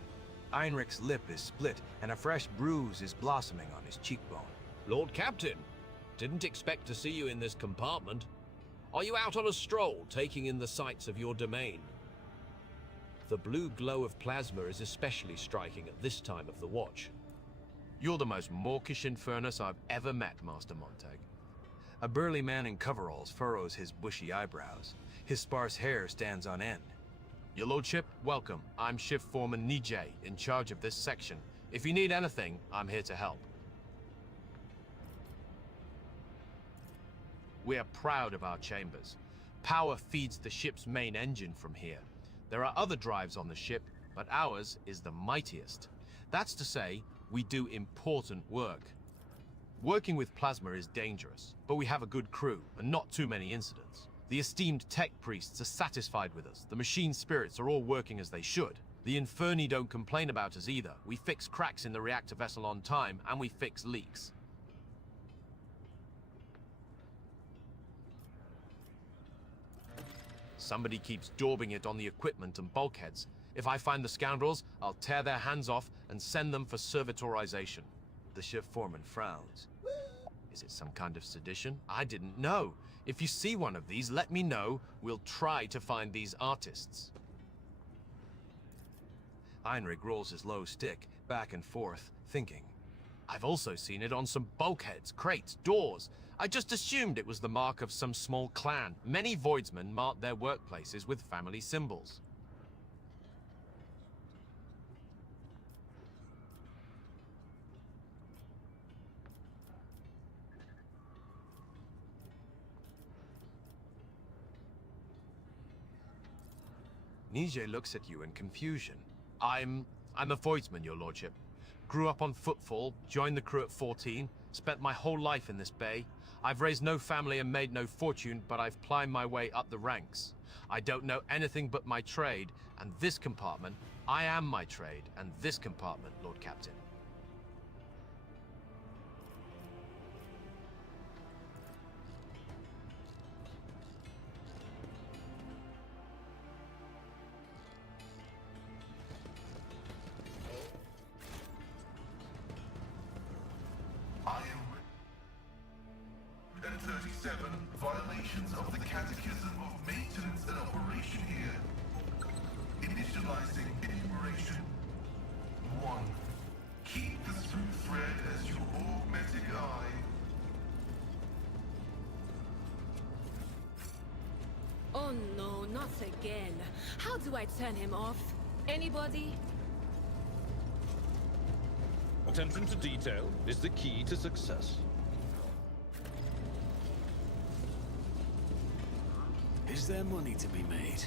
Heinrich's lip is split, and a fresh bruise is blossoming on his cheekbone. Lord Captain, didn't expect to see you in this compartment. Are you out on a stroll, taking in the sights of your domain? The blue glow of plasma is especially striking at this time of the watch. You're the most mawkish Infernus I've ever met, Master Montag. A burly man in coveralls furrows his bushy eyebrows. His sparse hair stands on end. Your Lordship, welcome. I'm Shift Foreman Nijay, in charge of this section. If you need anything, I'm here to help. We are proud of our chambers. Power feeds the ship's main engine from here. There are other drives on the ship, but ours is the mightiest. That's to say, we do important work. Working with plasma is dangerous, but we have a good crew and not too many incidents. The esteemed tech priests are satisfied with us. The machine spirits are all working as they should. The Inferni don't complain about us either. We fix cracks in the reactor vessel on time, and we fix leaks. Somebody keeps daubing it on the equipment and bulkheads. If I find the scoundrels, I'll tear their hands off and send them for servitorization. The shift foreman frowns. Is it some kind of sedition? I didn't know. If you see one of these, let me know. We'll try to find these artists. Heinrich rolls his low stick back and forth, thinking. I've also seen it on some bulkheads, crates, doors. I just assumed it was the mark of some small clan. Many voidsmen mark their workplaces with family symbols. Nijay looks at you in confusion. I'm a voidsman, your lordship. Grew up on footfall, joined the crew at 14, spent my whole life in this bay. I've raised no family and made no fortune, but I've climbed my way up the ranks. I don't know anything but my trade, and this compartment, I am my trade, and this compartment, Lord Captain. I am 37 violations of the Catechism of Maintenance and Operation here. Initializing enumeration. 1. Keep the through thread as your augmented eye. Oh no, not again. How do I turn him off? Anybody? Attention to detail is the key to success. Is there money to be made?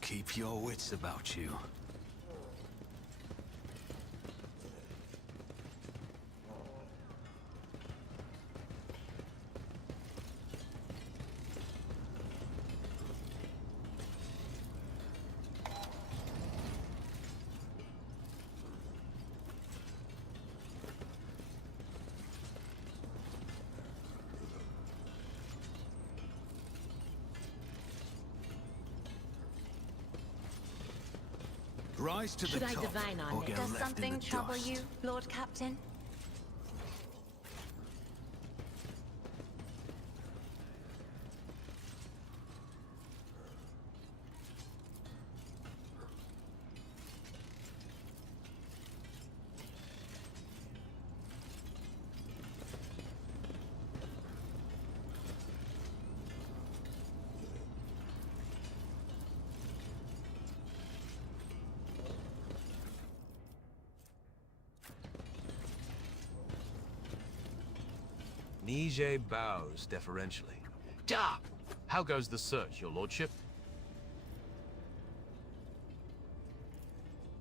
Keep your wits about you. Rise to Should the I top, divine on or it? get Does left in something the trouble dust. you, Lord Captain? Nije bows deferentially. Da! How goes the search, your lordship?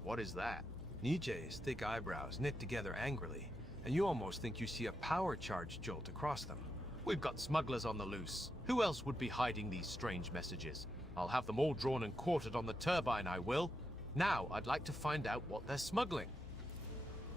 What is that? Nije's thick eyebrows knit together angrily, and you almost think you see a power charge jolt across them. We've got smugglers on the loose. Who else would be hiding these strange messages? I'll have them all drawn and quartered on the turbine, I will. Now, I'd like to find out what they're smuggling.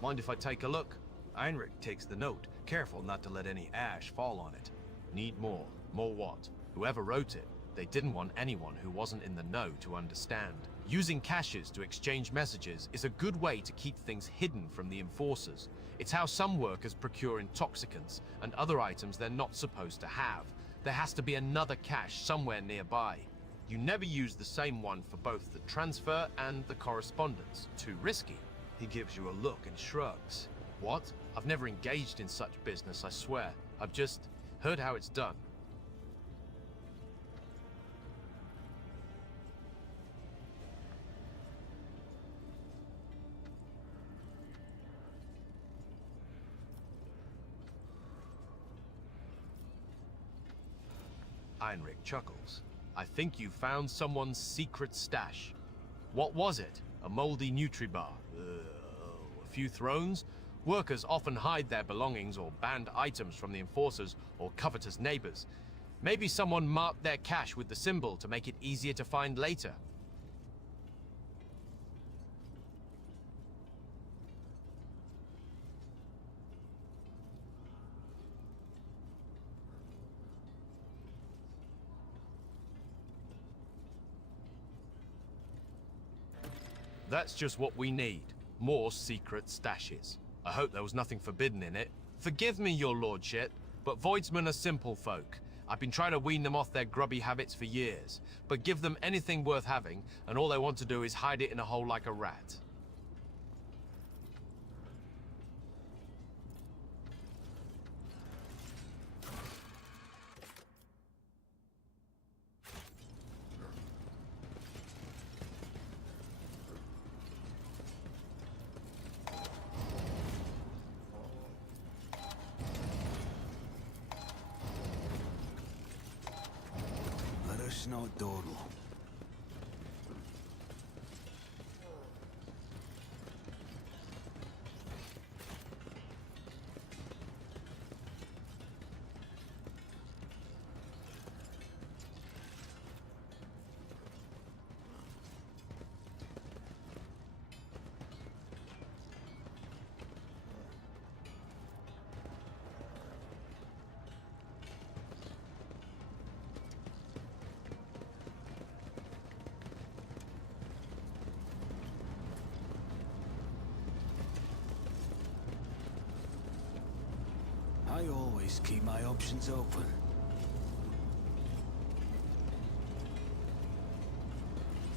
Mind if I take a look? Heinrich takes the note, careful not to let any ash fall on it. Need more. More what? Whoever wrote it, they didn't want anyone who wasn't in the know to understand. Using caches to exchange messages is a good way to keep things hidden from the enforcers. It's how some workers procure intoxicants and other items they're not supposed to have. There has to be another cache somewhere nearby. You never use the same one for both the transfer and the correspondence. Too risky. He gives you a look and shrugs. What? I've never engaged in such business, I swear. I've just heard how it's done. Heinrich chuckles. I think you found someone's secret stash. What was it? A moldy Nutribar? A few thrones? Workers often hide their belongings or banned items from the enforcers or covetous neighbors. Maybe someone marked their cache with the symbol to make it easier to find later. That's just what we need. More secret stashes. I hope there was nothing forbidden in it. Forgive me, your lordship, but Voidsmen are simple folk. I've been trying to wean them off their grubby habits for years. But give them anything worth having, and all they want to do is hide it in a hole like a rat. No dawdle. I always keep my options open.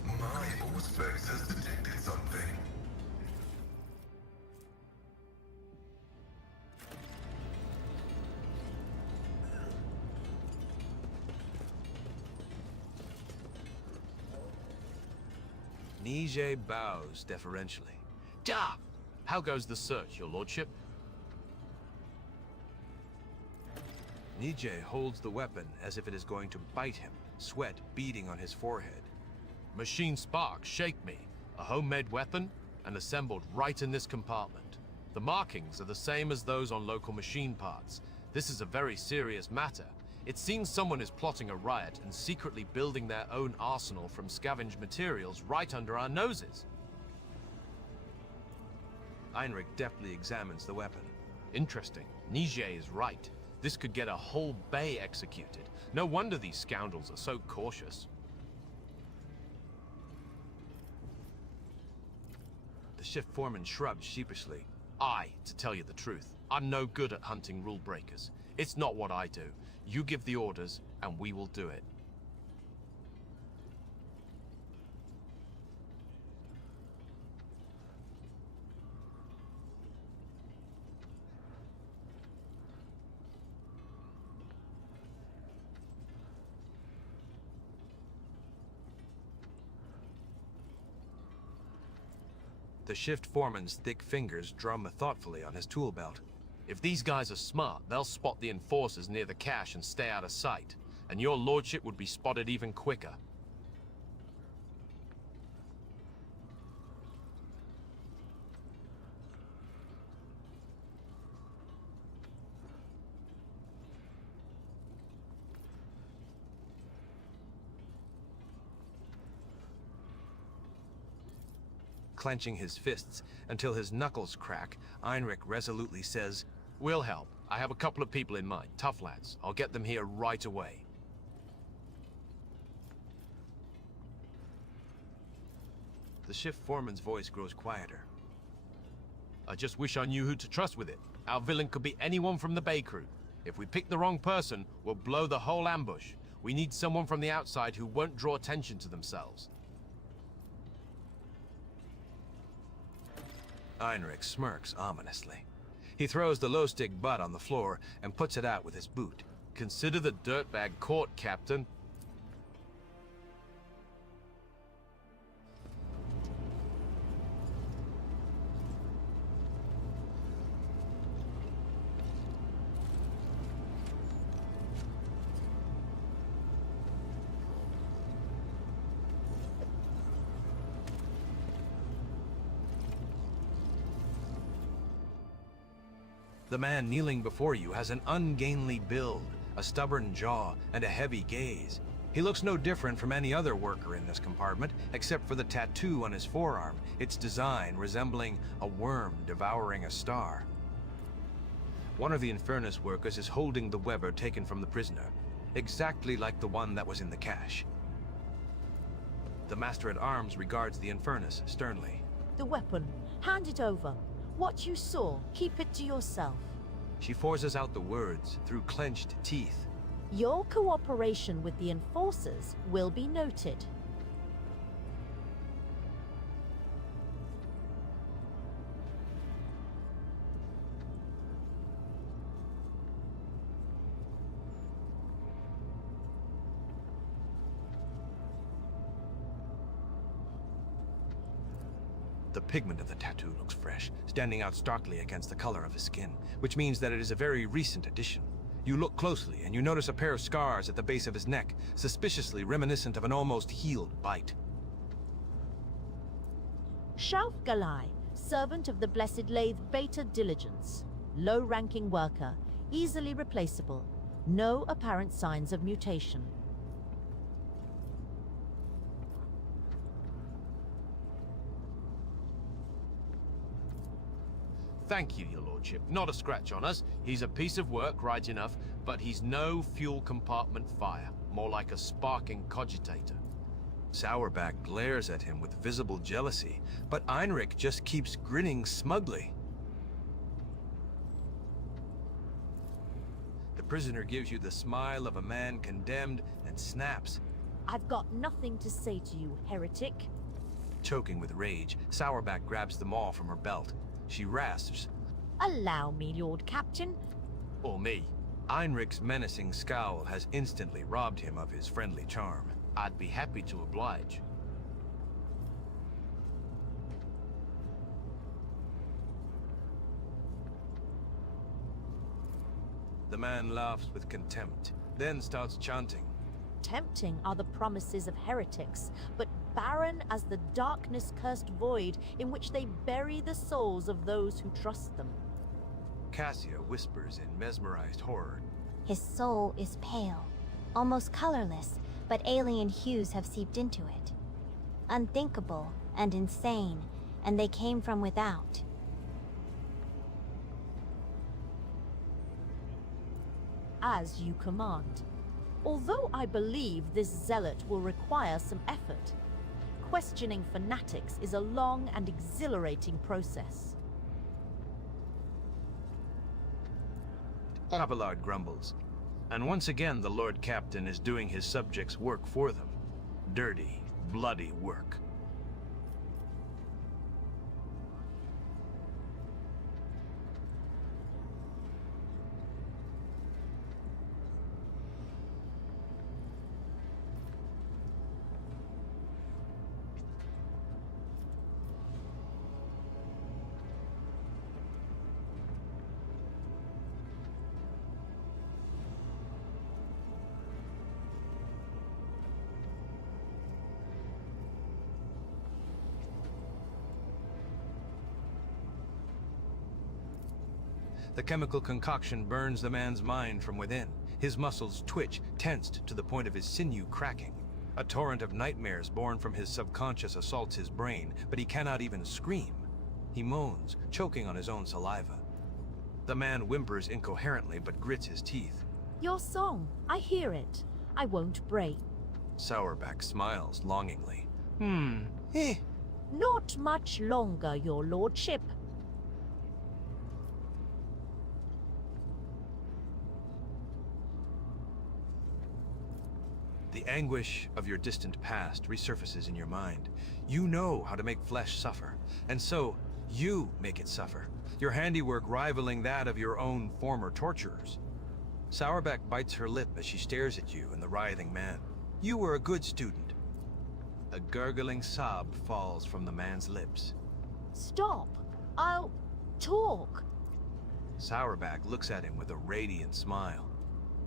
My Auspex has detected something. Nije bows deferentially. Da! How goes the search, your lordship? Nije holds the weapon as if it is going to bite him, sweat beading on his forehead. Machine sparks shake me. A homemade weapon, and assembled right in this compartment. The markings are the same as those on local machine parts. This is a very serious matter. It seems someone is plotting a riot and secretly building their own arsenal from scavenged materials right under our noses. Heinrich deftly examines the weapon. Interesting. Nije is right. This could get a whole bay executed. No wonder these scoundrels are so cautious. The shift foreman shrugged sheepishly. To tell you the truth, I'm no good at hunting rule breakers. It's not what I do. You give the orders, and we will do it. The shift foreman's thick fingers drum thoughtfully on his tool belt. If these guys are smart, they'll spot the enforcers near the cache and stay out of sight. And your lordship would be spotted even quicker. Clenching his fists until his knuckles crack, Heinrich resolutely says, "We'll help. I have a couple of people in mind, tough lads. I'll get them here right away." The shift foreman's voice grows quieter. "I just wish I knew who to trust with it. Our villain could be anyone from the Bay Crew. If we pick the wrong person, we'll blow the whole ambush. We need someone from the outside who won't draw attention to themselves." Heinrich smirks ominously. He throws the low-stick butt on the floor and puts it out with his boot. "Consider the dirtbag caught, Captain." The man kneeling before you has an ungainly build, a stubborn jaw, and a heavy gaze. He looks no different from any other worker in this compartment, except for the tattoo on his forearm, its design resembling a worm devouring a star. One of the Infernus workers is holding the Weber taken from the prisoner, exactly like the one that was in the cache. The Master-at-Arms regards the Infernus sternly. "The weapon. Hand it over. What you saw, keep it to yourself." She forces out the words through clenched teeth. "Your cooperation with the enforcers will be noted." The pigment of the tattoo looks fresh, standing out starkly against the color of his skin, which means that it is a very recent addition. You look closely and you notice a pair of scars at the base of his neck, suspiciously reminiscent of an almost healed bite. Shauf Galai, servant of the Blessed Lathe Beta Diligence. Low-ranking worker, easily replaceable. No apparent signs of mutation. Thank you, your lordship. Not a scratch on us. He's a piece of work, right enough, but he's no fuel compartment fire. More like a sparking cogitator. Sourback glares at him with visible jealousy, but Heinrich just keeps grinning smugly. The prisoner gives you the smile of a man condemned and snaps. "I've got nothing to say to you, heretic." Choking with rage, Sourback grabs the maul from her belt. She rasps, "Allow me, Lord Captain." "Or me." Heinrich's menacing scowl has instantly robbed him of his friendly charm. "I'd be happy to oblige." The man laughs with contempt, then starts chanting. Tempting are the promises of heretics, but barren as the darkness-cursed void in which they bury the souls of those who trust them. Cassia whispers in mesmerized horror. His soul is pale, almost colorless, but alien hues have seeped into it. Unthinkable and insane, and they came from without. As you command. Although I believe this zealot will require some effort, questioning fanatics is a long and exhilarating process. Abelard grumbles, and once again the Lord Captain is doing his subjects' work for them. Dirty, bloody work. The chemical concoction burns the man's mind from within. His muscles twitch, tensed to the point of his sinew cracking. A torrent of nightmares born from his subconscious assaults his brain, but he cannot even scream. He moans, choking on his own saliva. The man whimpers incoherently but grits his teeth. Your song, I hear it. I won't break. Sourback smiles longingly. Not much longer, your lordship. The anguish of your distant past resurfaces in your mind. You know how to make flesh suffer, and so you make it suffer, your handiwork rivaling that of your own former torturers. Sourback bites her lip as she stares at you and the writhing man. You were a good student. A gurgling sob falls from the man's lips. Stop. I'll talk. Sourback looks at him with a radiant smile.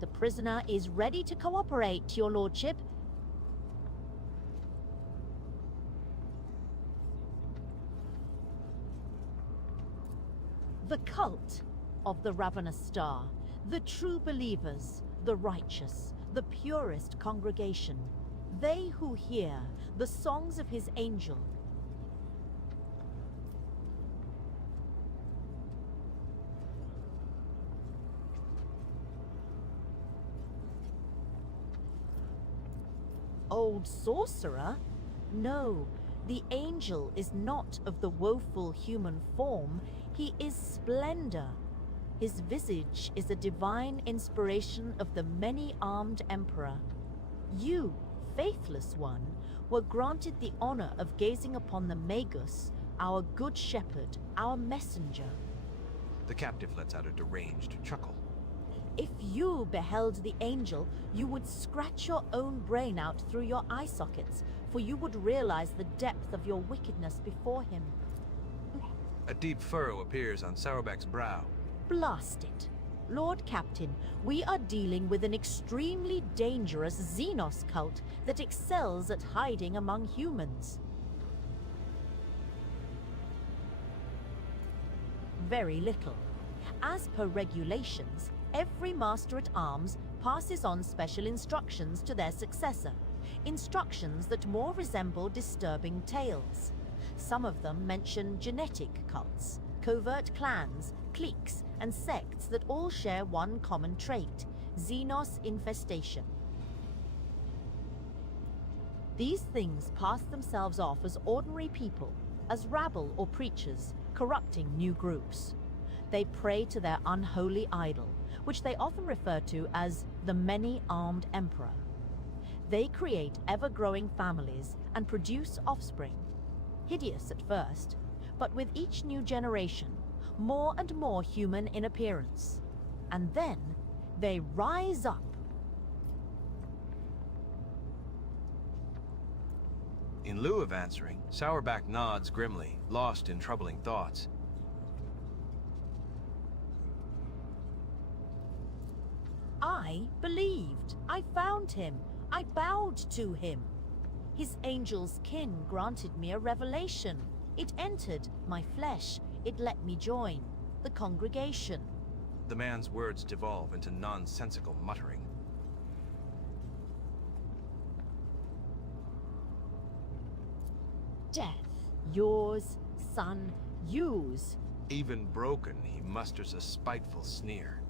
The prisoner is ready to cooperate, your lordship. The cult of the Ravenous Star, the true believers, the righteous, the purest congregation, they who hear the songs of his angel. Old sorcerer? No, the angel is not of the woeful human form. He is splendor. His visage is a divine inspiration of the many-armed emperor. You, faithless one, were granted the honor of gazing upon the Magus, our good shepherd, our messenger. The captive lets out a deranged chuckle. If you beheld the angel, you would scratch your own brain out through your eye sockets, for you would realize the depth of your wickedness before him. A deep furrow appears on Sourback's brow. Blast it. Lord Captain, we are dealing with an extremely dangerous Xenos cult that excels at hiding among humans. Very little. As per regulations, every Master-at-Arms passes on special instructions to their successor, instructions that more resemble disturbing tales. Some of them mention genetic cults, covert clans, cliques, and sects that all share one common trait: Xenos infestation. These things pass themselves off as ordinary people, as rabble or preachers, corrupting new groups. They pray to their unholy idol, which they often refer to as the Many-Armed Emperor. They create ever-growing families and produce offspring. Hideous at first, but with each new generation, more and more human in appearance. And then, they rise up. In lieu of answering, Sourback nods grimly, lost in troubling thoughts. I believed. I found him. I bowed to him. His angel's kin granted me a revelation. It entered my flesh. It let me join the congregation. The man's words devolve into nonsensical muttering. Death, yours, son, use. Even broken, he musters a spiteful sneer.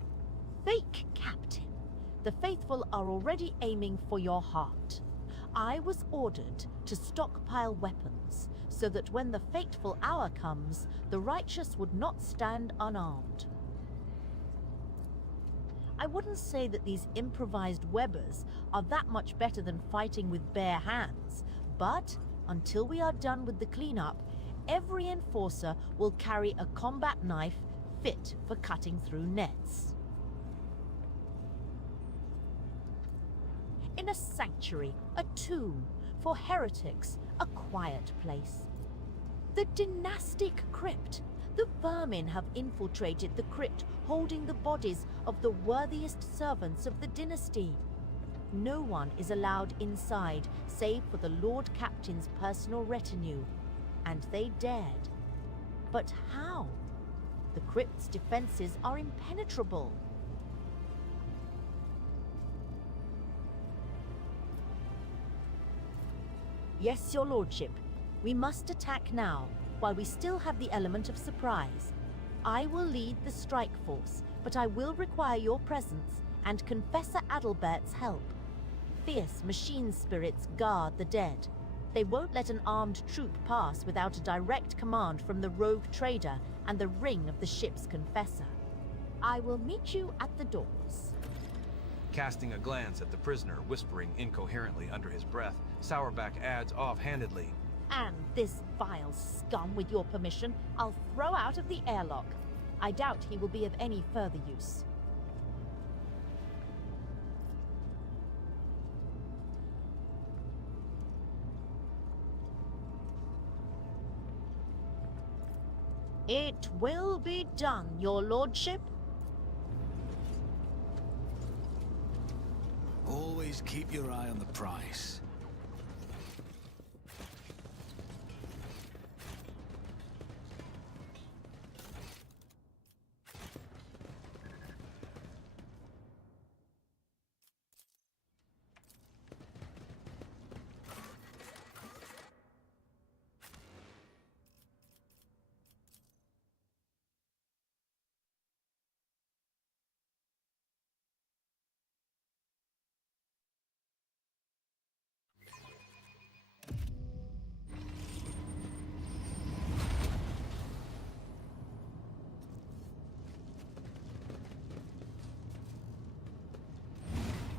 Fake captain. The faithful are already aiming for your heart. I was ordered to stockpile weapons, so that when the fateful hour comes, the righteous would not stand unarmed. I wouldn't say that these improvised webbers are that much better than fighting with bare hands, but until we are done with the cleanup, every enforcer will carry a combat knife fit for cutting through nets. In a sanctuary, a tomb, for heretics, a quiet place. The dynastic crypt. The vermin have infiltrated the crypt, holding the bodies of the worthiest servants of the dynasty. No one is allowed inside, save for the Lord Captain's personal retinue. And they dared. But how? The crypt's defenses are impenetrable. Yes, your lordship. We must attack now, while we still have the element of surprise. I will lead the strike force, but I will require your presence and Confessor Adalbert's help. Fierce machine spirits guard the dead. They won't let an armed troop pass without a direct command from the rogue trader and the ring of the ship's confessor. I will meet you at the doors. Casting a glance at the prisoner, whispering incoherently under his breath, Sourback adds offhandedly, And this vile scum, with your permission, I'll throw out of the airlock. I doubt he will be of any further use. It will be done, your lordship. Always keep your eye on the price.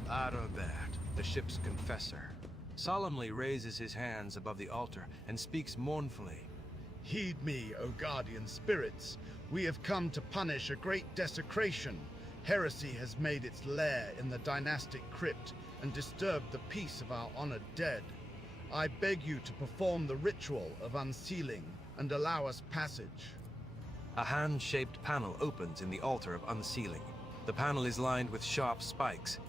Adalbert, the ship's confessor, solemnly raises his hands above the altar and speaks mournfully. Heed me, O guardian spirits. We have come to punish a great desecration. Heresy has made its lair in the dynastic crypt and disturbed the peace of our honored dead. I beg you to perform the ritual of unsealing and allow us passage. A hand-shaped panel opens in the altar of unsealing. The panel is lined with sharp spikes.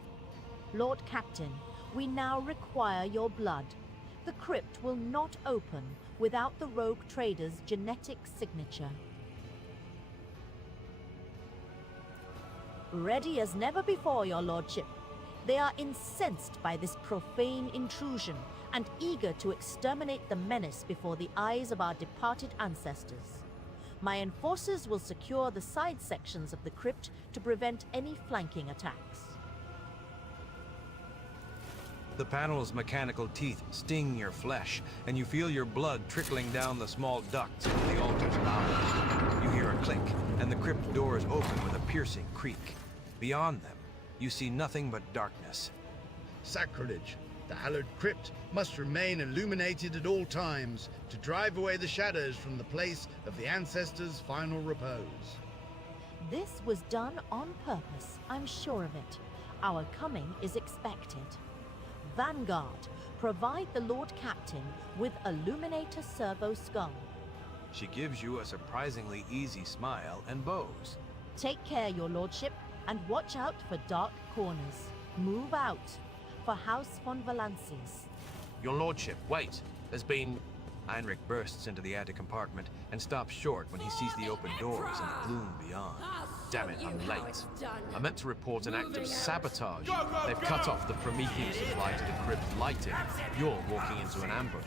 Lord Captain, we now require your blood. The crypt will not open without the rogue trader's genetic signature. Ready as never before, your lordship. They are incensed by this profane intrusion and eager to exterminate the menace before the eyes of our departed ancestors. My enforcers will secure the side sections of the crypt to prevent any flanking attacks. The panel's mechanical teeth sting your flesh, and you feel your blood trickling down the small ducts into the altar's bowels. You hear a click, and the crypt doors open with a piercing creak. Beyond them, you see nothing but darkness. Sacrilege! The hallowed crypt must remain illuminated at all times to drive away the shadows from the place of the ancestors' final repose. This was done on purpose, I'm sure of it. Our coming is expected. Vanguard, provide the Lord Captain with Illuminator Servo Skull. She gives you a surprisingly easy smile and bows. Take care, your lordship, and watch out for dark corners. Move out for House von Valancius. Your lordship, wait. There's been... Heinrich bursts into the attic compartment and stops short when he sees the open doors and the gloom beyond. Damn it, I'm late. I meant to report an act of sabotage. They've cut off the Prometheum supply to the crypt lighting. You're walking into an ambush.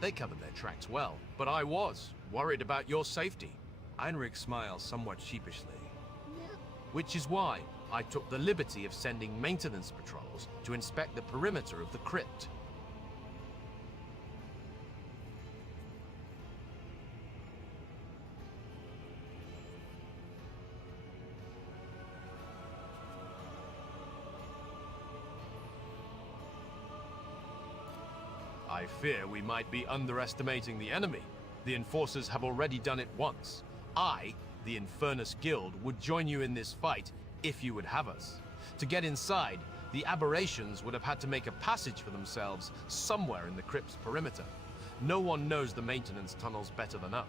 They covered their tracks well, but I was worried about your safety. Heinrich smiles somewhat sheepishly. Which is why I took the liberty of sending maintenance patrols to inspect the perimeter of the crypt. I fear we might be underestimating the enemy. The enforcers have already done it once. I, the Infernus Guild, would join you in this fight if you would have us. To get inside, the aberrations would have had to make a passage for themselves somewhere in the crypt's perimeter. No one knows the maintenance tunnels better than us.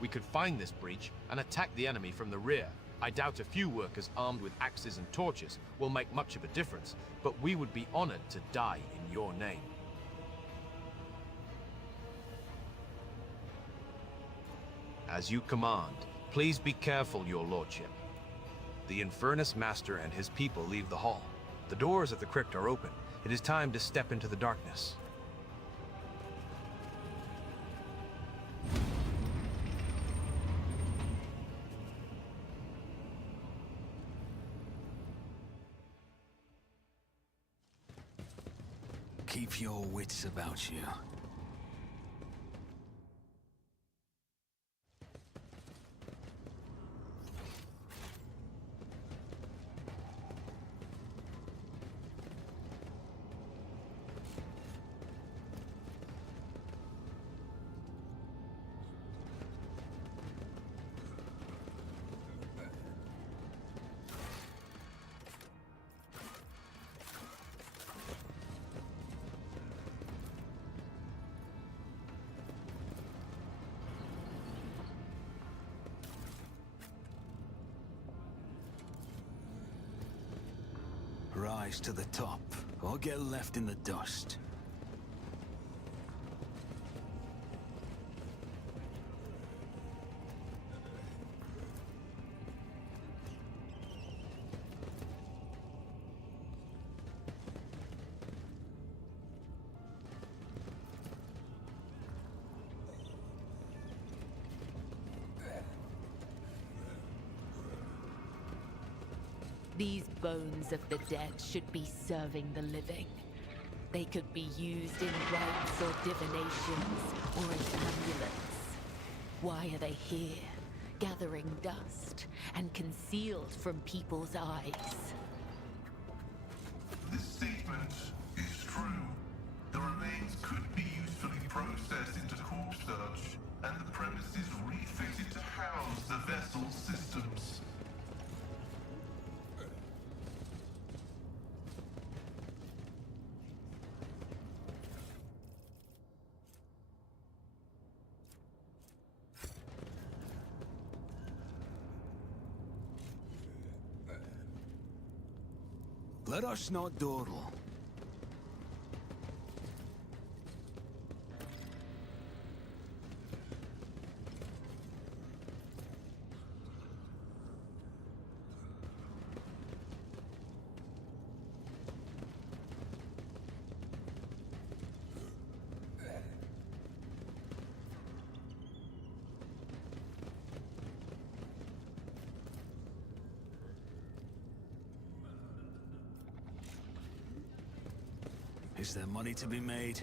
We could find this breach and attack the enemy from the rear. I doubt a few workers armed with axes and torches will make much of a difference, but we would be honored to die in your name. As you command, please be careful, your lordship. The Infernus Master and his people leave the hall. The doors of the crypt are open. It is time to step into the darkness. Keep your wits about you. Rise to the top, or get left in the dust. These bones of the dead should be serving the living. They could be used in rites or divinations, or as amulets. Why are they here, gathering dust and concealed from people's eyes? This statement is true. The remains could be usefully processed into corpse sludge, and the premises refitted to house the vessel's systems. Let us not dawdle. Is there money to be made?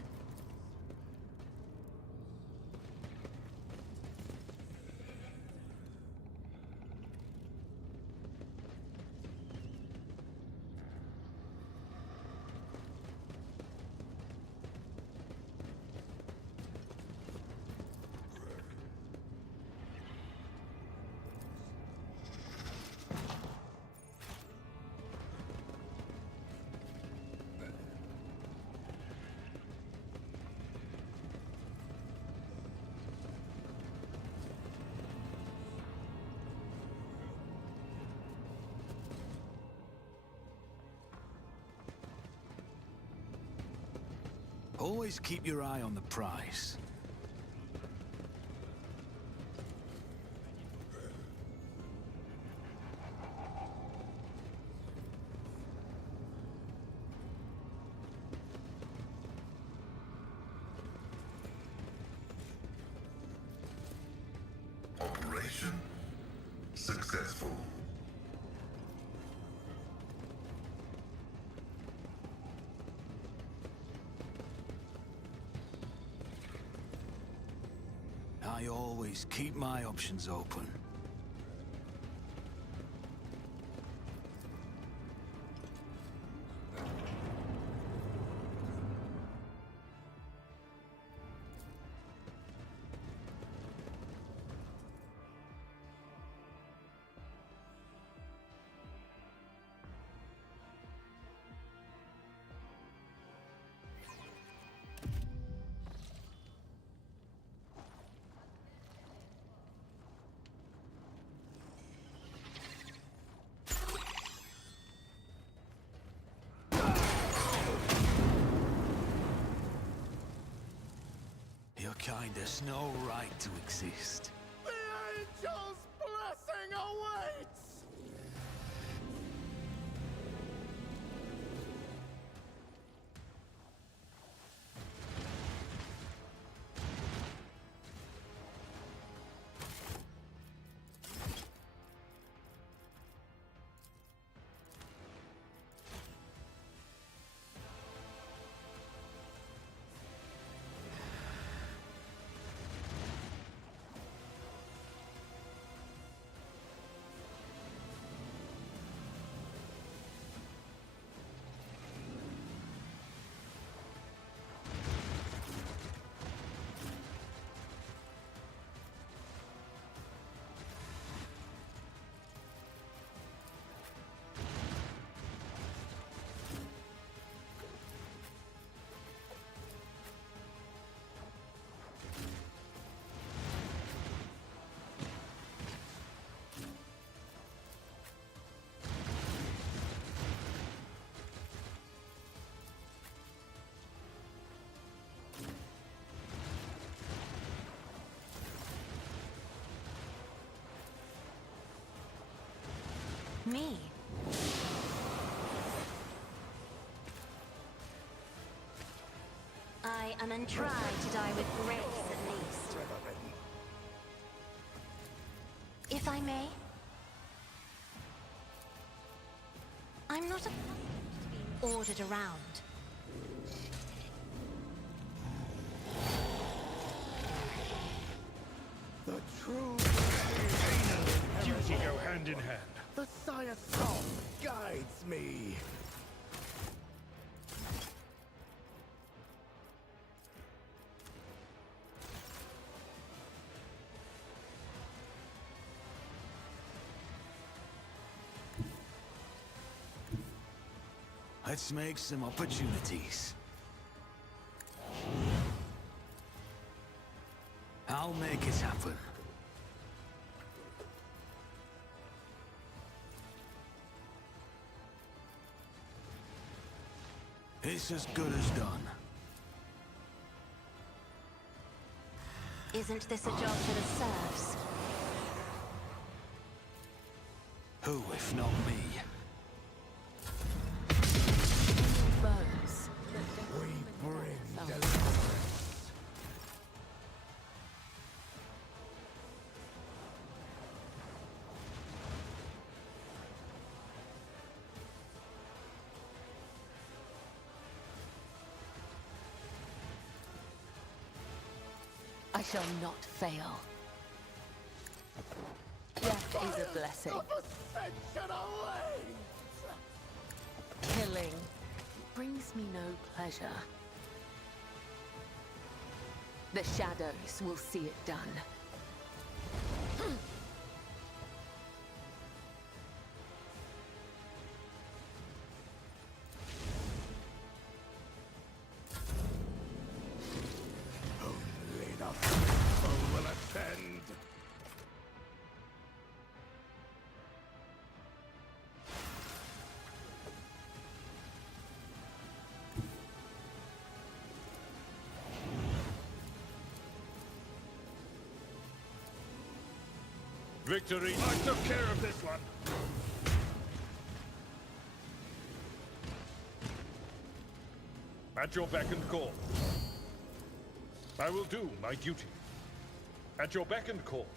Always keep your eye on the prize. Operation successful. I always keep my options open. find us no right to exist. The angel's blessing awaits! Me? I am and try to die with grace at least. If I may? I'm not accustomed to being ordered around. The true Duty go hand in hand. The Sire Song guides me. Let's make some opportunities. I'll make it happen. It's as good as done. Isn't this a job for the serfs? Who, if not me? Bones. We bring Oh. deliverance. I shall not fail. Death is a blessing. Of ascension awaits! Killing brings me no pleasure. The shadows will see it done. Only the faithful will ascend. Victory! I took care of this one! At your beck and call. I will do my duty. At your beck and call.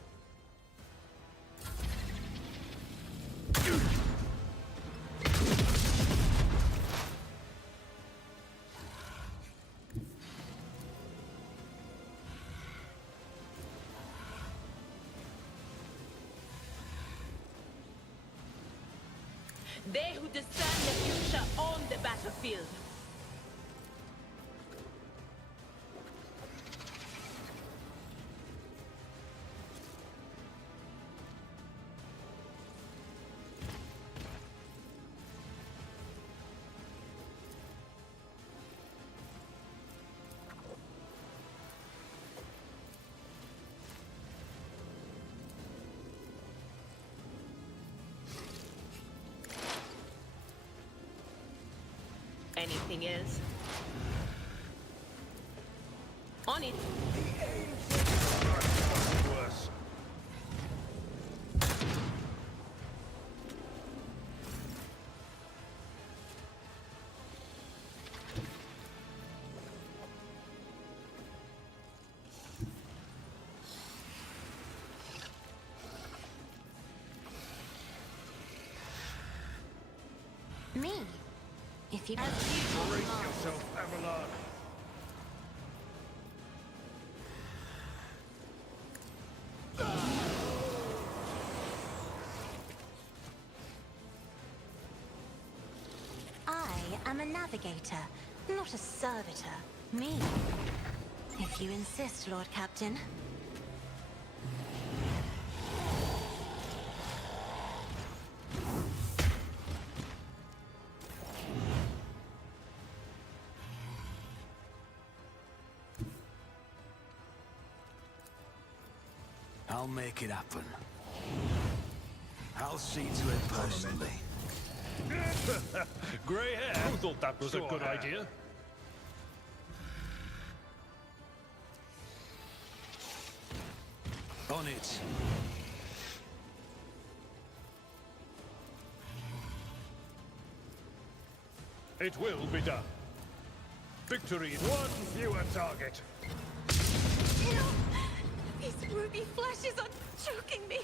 They who discern the future on the battlefield. Anything else? On it. The angel me. If you... Brace yourself, Avalon. I am a navigator, not a servitor. Me. If you insist, Lord Captain. I'll make it happen. I'll see to it personally. Grey hair? Who thought that was a good idea? On it. It will be done. Victory. One fewer target. No! These ruby flashes are choking me!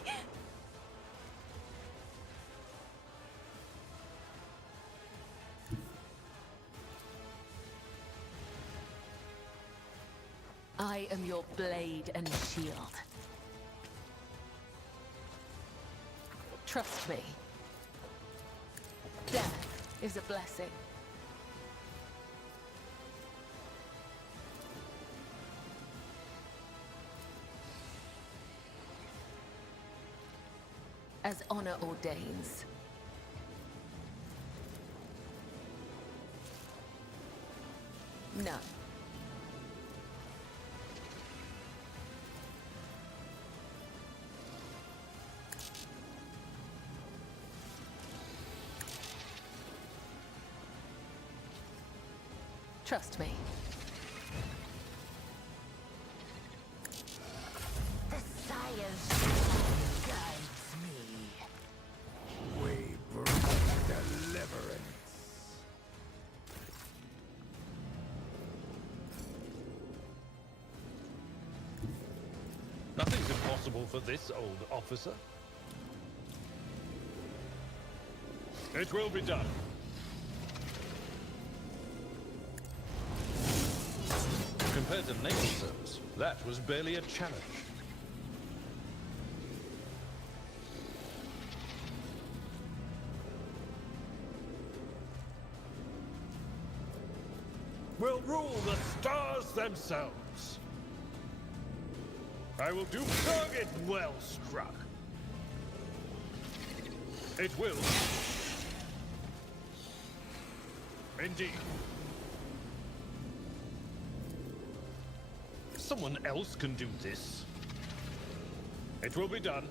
I am your blade and shield. Trust me. Death is a blessing. As honor ordains. None. Trust me. The science guides me. We bring deliverance. Nothing's impossible for this old officer. It will be done. Compared to naval service, that was barely a challenge. Will rule the stars themselves. I will do target well struck. It will. Indeed. Someone else can do this. It will be done.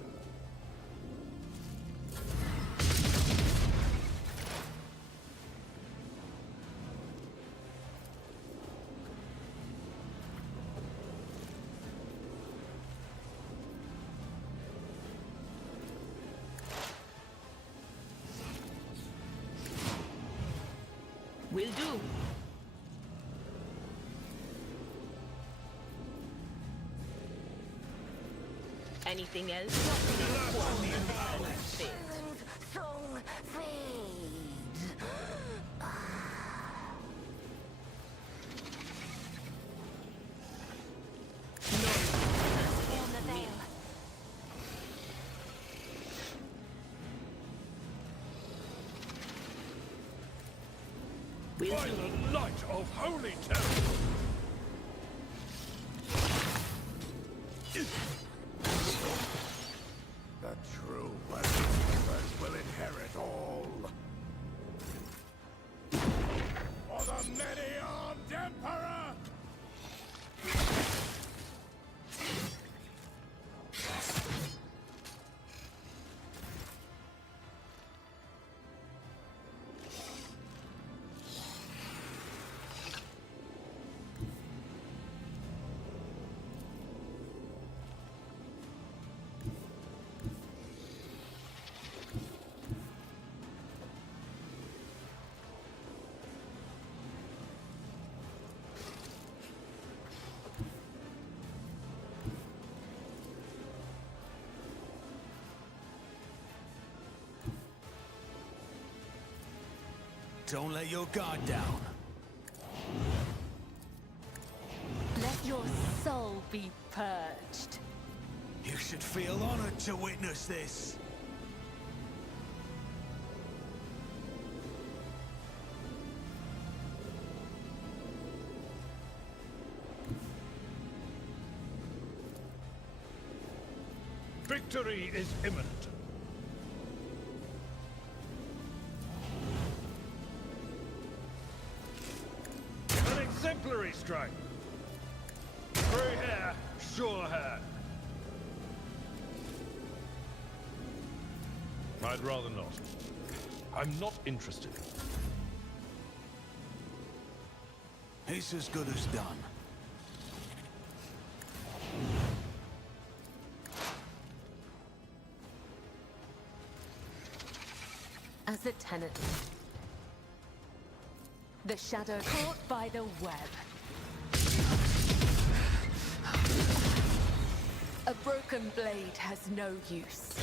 Will do. Anything else? Song fades. In the veil. By the light of holy terror! The true worshippers will inherit all. For the many-armed Emperor! Don't let your guard down. Let your soul be purged. You should feel honored to witness this. Victory is imminent. An exemplary strike. Free hair, sure hand. I'd rather not. I'm not interested. It's as good as done. As a tenant, the shadow caught by the web. A broken blade has no use.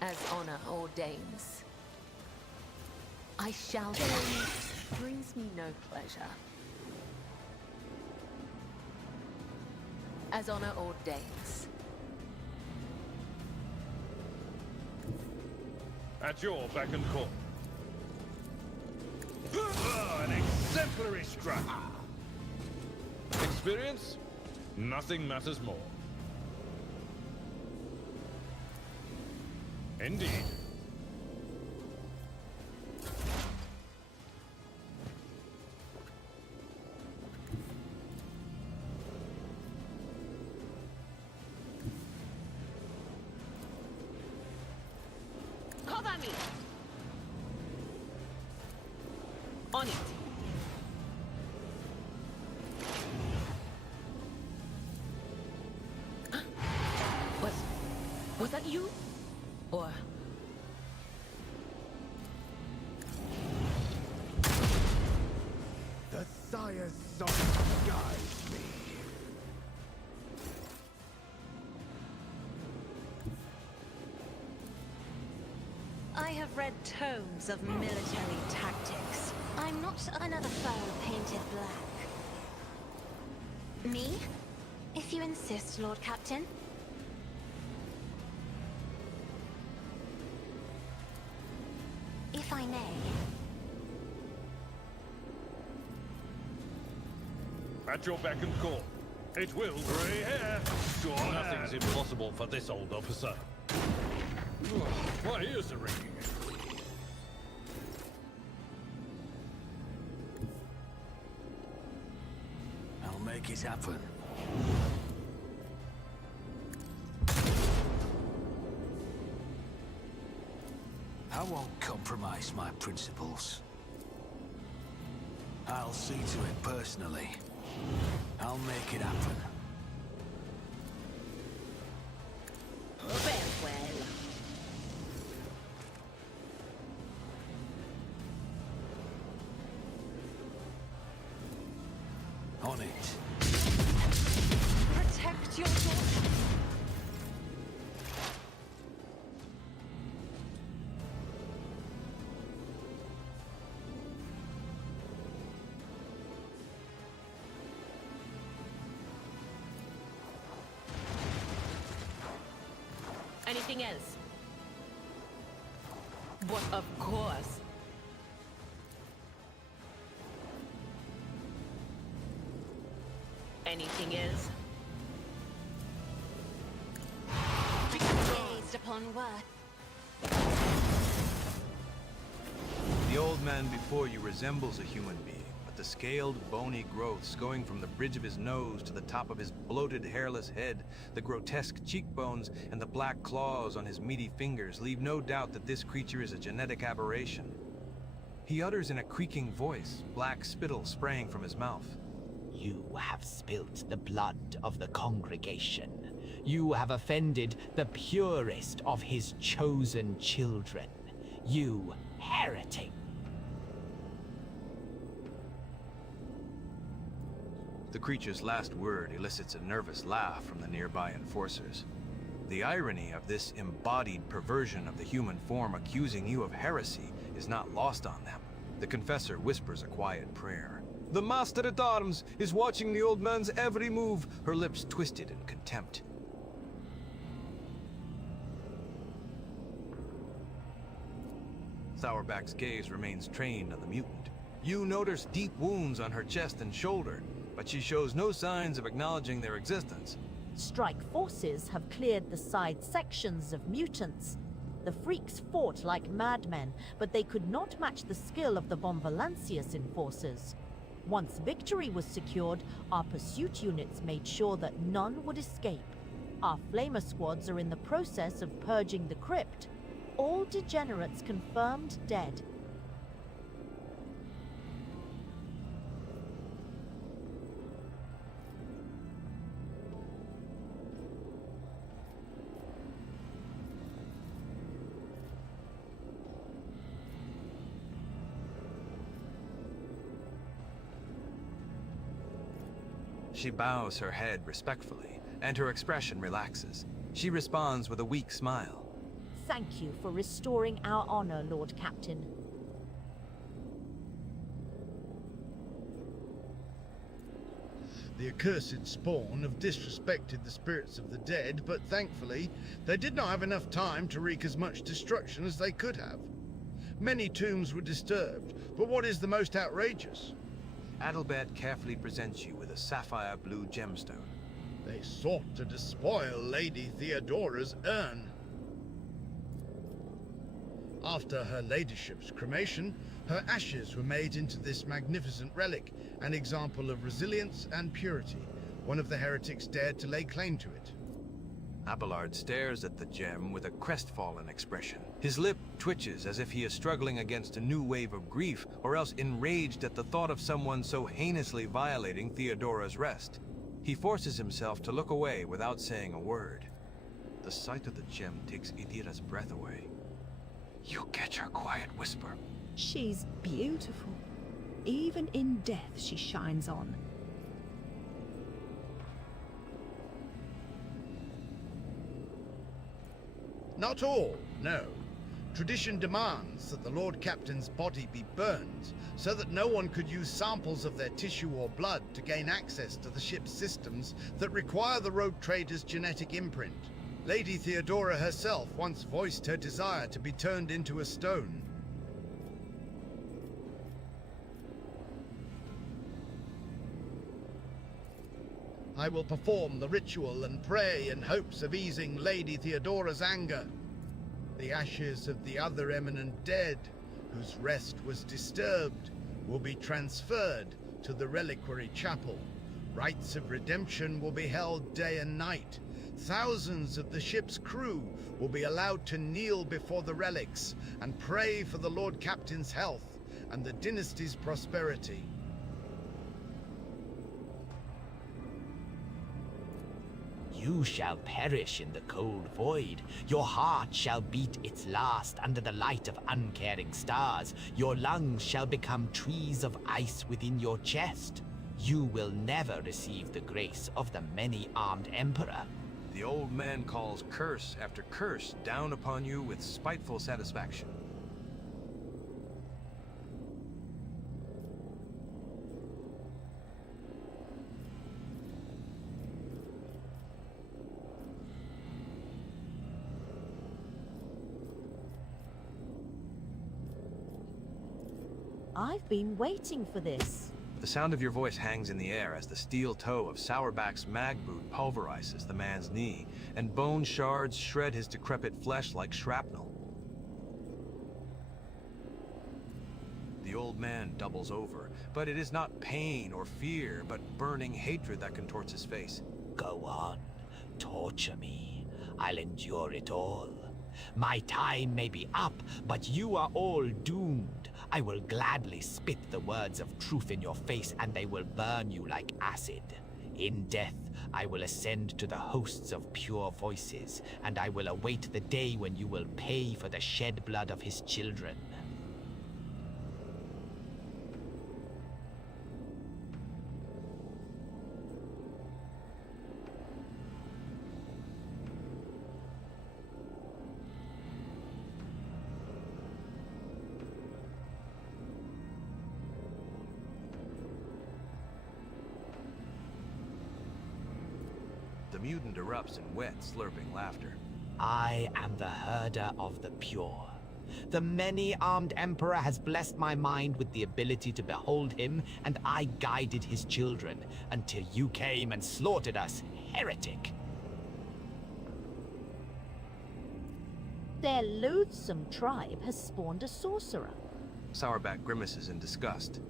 As honor ordains, I shall gaze brings me no pleasure. As honor ordains. At your beck and call. An exemplary strike. Experience? Nothing matters more. Indeed. Cover me! On it! Was that you? Or... The Sire's song guides me. I have read tomes of military tactics. I'm not another foe painted black. Me? If you insist, Lord Captain. If I may. At your beck and call. It will grey hair. Sure, nothing's impossible for this old officer. My ears are ringing. I'll make it happen. I won't compromise my principles. I'll see to it personally. I'll make it happen. Farewell. On it. Protect your daughter. Anything else? What, of course. Anything else? Gazed upon worth. The old man before you resembles a human being, but the scaled, bony growths going from the bridge of his nose to the top of his bloated, hairless head, the grotesque cheekbones, and the black claws on his meaty fingers leave no doubt that this creature is a genetic aberration. He utters in a creaking voice, black spittle spraying from his mouth. You have spilt the blood of the congregation. You have offended the purest of his chosen children. You heretic. The creature's last word elicits a nervous laugh from the nearby enforcers. The irony of this embodied perversion of the human form accusing you of heresy is not lost on them. The confessor whispers a quiet prayer. The Master-at-Arms is watching the old man's every move, her lips twisted in contempt. Sourback's gaze remains trained on the mutant. You notice deep wounds on her chest and shoulder, but she shows no signs of acknowledging their existence. Strike forces have cleared the side sections of mutants. The freaks fought like madmen, but they could not match the skill of the Bomberlancius enforcers. Once victory was secured, our pursuit units made sure that none would escape. Our flamer squads are in the process of purging the crypt. All degenerates confirmed dead. She bows her head respectfully, and her expression relaxes. She responds with a weak smile. Thank you for restoring our honor, Lord Captain. The accursed spawn have disrespected the spirits of the dead, but thankfully, they did not have enough time to wreak as much destruction as they could have. Many tombs were disturbed, but what is the most outrageous? Adalbert carefully presents you with a sapphire blue gemstone. They sought to despoil Lady Theodora's urn. After her ladyship's cremation, her ashes were made into this magnificent relic, an example of resilience and purity. One of the heretics dared to lay claim to it. Abelard stares at the gem with a crestfallen expression. His lip twitches as if he is struggling against a new wave of grief, or else enraged at the thought of someone so heinously violating Theodora's rest. He forces himself to look away without saying a word. The sight of the gem takes Idira's breath away. You catch her quiet whisper. She's beautiful. Even in death, she shines on. Not all, no. Tradition demands that the Lord Captain's body be burned, so that no one could use samples of their tissue or blood to gain access to the ship's systems that require the rogue trader's genetic imprint. Lady Theodora herself once voiced her desire to be turned into a stone. I will perform the ritual and pray in hopes of easing Lady Theodora's anger. The ashes of the other eminent dead, whose rest was disturbed, will be transferred to the reliquary chapel. Rites of redemption will be held day and night. Thousands of the ship's crew will be allowed to kneel before the relics and pray for the Lord Captain's health and the dynasty's prosperity. You shall perish in the cold void. Your heart shall beat its last under the light of uncaring stars. Your lungs shall become trees of ice within your chest. You will never receive the grace of the many-armed emperor. The old man calls curse after curse down upon you with spiteful satisfaction. I've been waiting for this. The sound of your voice hangs in the air as the steel toe of Sourback's mag boot pulverizes the man's knee, and bone shards shred his decrepit flesh like shrapnel. The old man doubles over, but it is not pain or fear, but burning hatred that contorts his face. Go on, torture me. I'll endure it all. My time may be up, but you are all doomed. I will gladly spit the words of truth in your face, and they will burn you like acid. In death, I will ascend to the hosts of pure voices, and I will await the day when you will pay for the shed blood of his children. The mutant erupts in wet, slurping laughter. I am the herder of the pure. The many-armed Emperor has blessed my mind with the ability to behold him, and I guided his children until you came and slaughtered us, heretic. Their loathsome tribe has spawned a sorcerer. Sourback grimaces in disgust.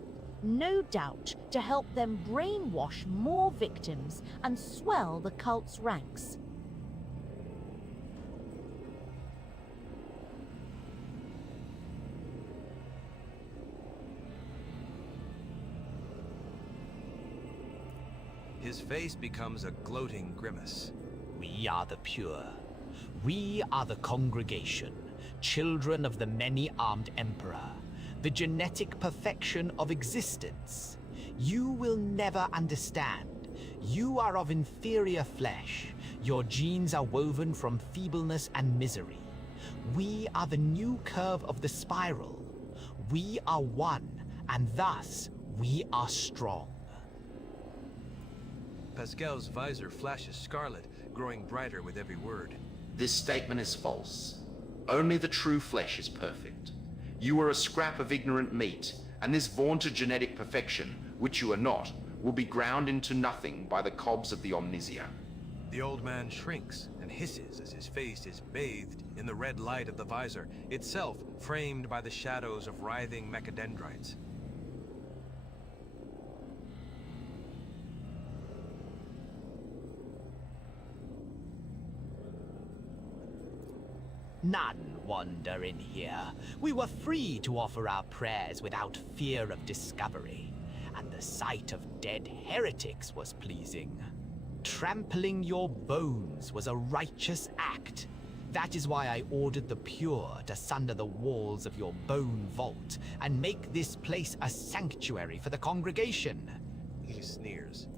No doubt to help them brainwash more victims and swell the cult's ranks. His face becomes a gloating grimace. We are the pure. We are the congregation, children of the many-armed Emperor, the genetic perfection of existence. You will never understand. You are of inferior flesh. Your genes are woven from feebleness and misery. We are the new curve of the spiral. We are one, and thus we are strong. Pascal's visor flashes scarlet, growing brighter with every word. This statement is false. Only the true flesh is perfect. You are a scrap of ignorant meat, and this vaunted genetic perfection, which you are not, will be ground into nothing by the cobs of the Omnisia. The old man shrinks and hisses as his face is bathed in the red light of the visor, itself framed by the shadows of writhing mechadendrites. None wander in here. We were free to offer our prayers without fear of discovery, and the sight of dead heretics was pleasing. Trampling your bones was a righteous act. That is why I ordered the pure to sunder the walls of your bone vault and make this place a sanctuary for the congregation. He sneers.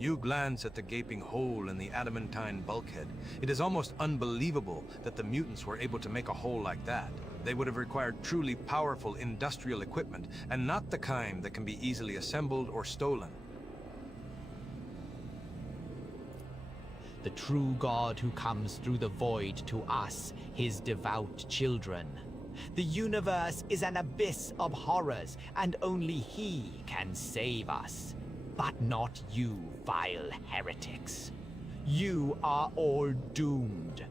You glance at the gaping hole in the adamantine bulkhead. It is almost unbelievable that the mutants were able to make a hole like that. They would have required truly powerful industrial equipment, and not the kind that can be easily assembled or stolen. The true God who comes through the void to us, his devout children. The universe is an abyss of horrors, and only he can save us. But not you, vile heretics. You are all doomed.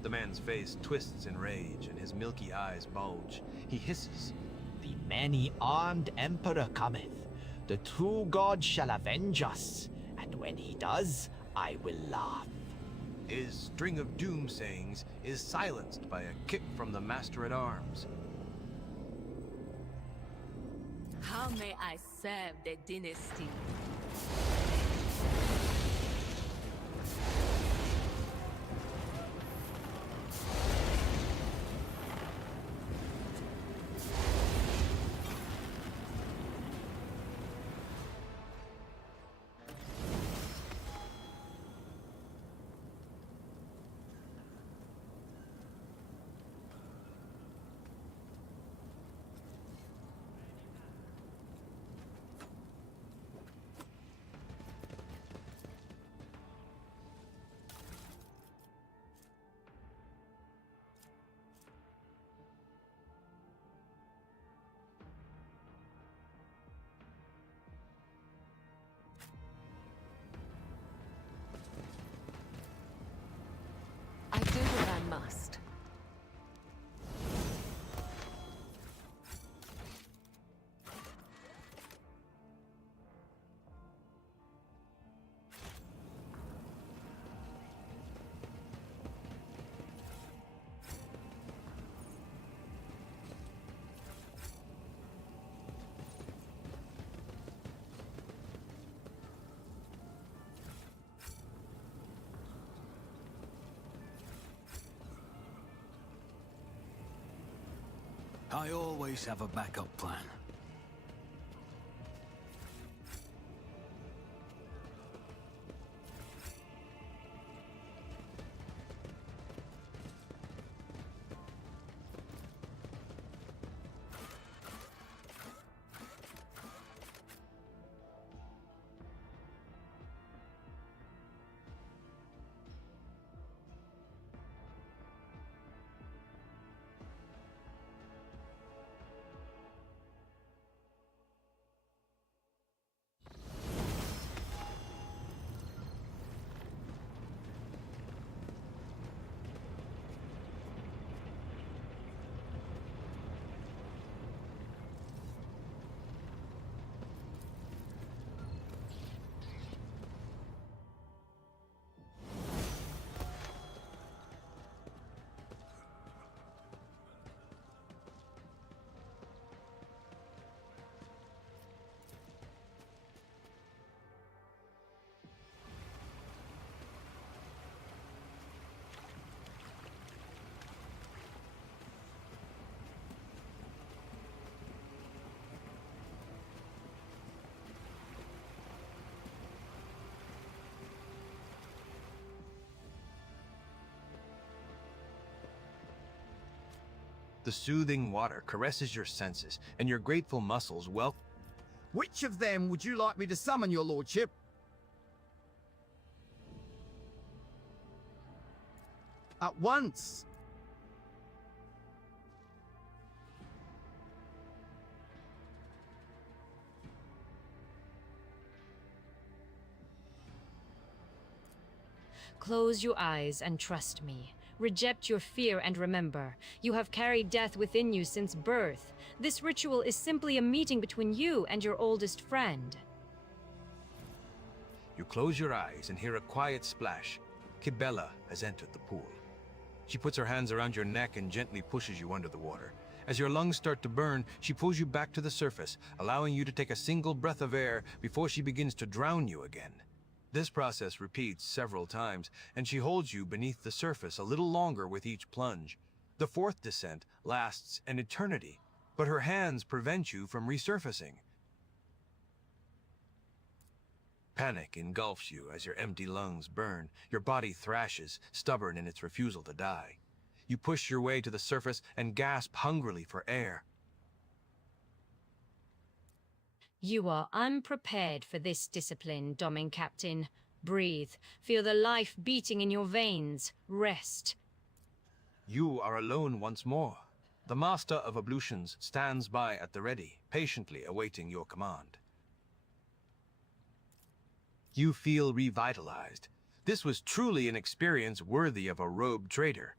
The man's face twists in rage, and his milky eyes bulge. He hisses. The many-armed Emperor cometh. The true God shall avenge us, and when he does, I will laugh. His string of doom sayings is silenced by a kick from the Master-at-Arms. How may I serve the dynasty? I do what I must. I always have a backup plan. The soothing water caresses your senses, and your grateful muscles welcome. Which of them would you like me to summon, your lordship? At once. Close your eyes and trust me. Reject your fear and remember, you have carried death within you since birth. This ritual is simply a meeting between you and your oldest friend. You close your eyes and hear a quiet splash. Kibella has entered the pool. She puts her hands around your neck and gently pushes you under the water. As your lungs start to burn, she pulls you back to the surface, allowing you to take a single breath of air before she begins to drown you again. This process repeats several times, and she holds you beneath the surface a little longer with each plunge. The fourth descent lasts an eternity, but her hands prevent you from resurfacing. Panic engulfs you as your empty lungs burn. Your body thrashes, stubborn in its refusal to die. You push your way to the surface and gasp hungrily for air. You are unprepared for this discipline, Doming Captain. Breathe. Feel the life beating in your veins. Rest. You are alone once more. The Master of Ablutions stands by at the ready, patiently awaiting your command. You feel revitalized. This was truly an experience worthy of a robed trader.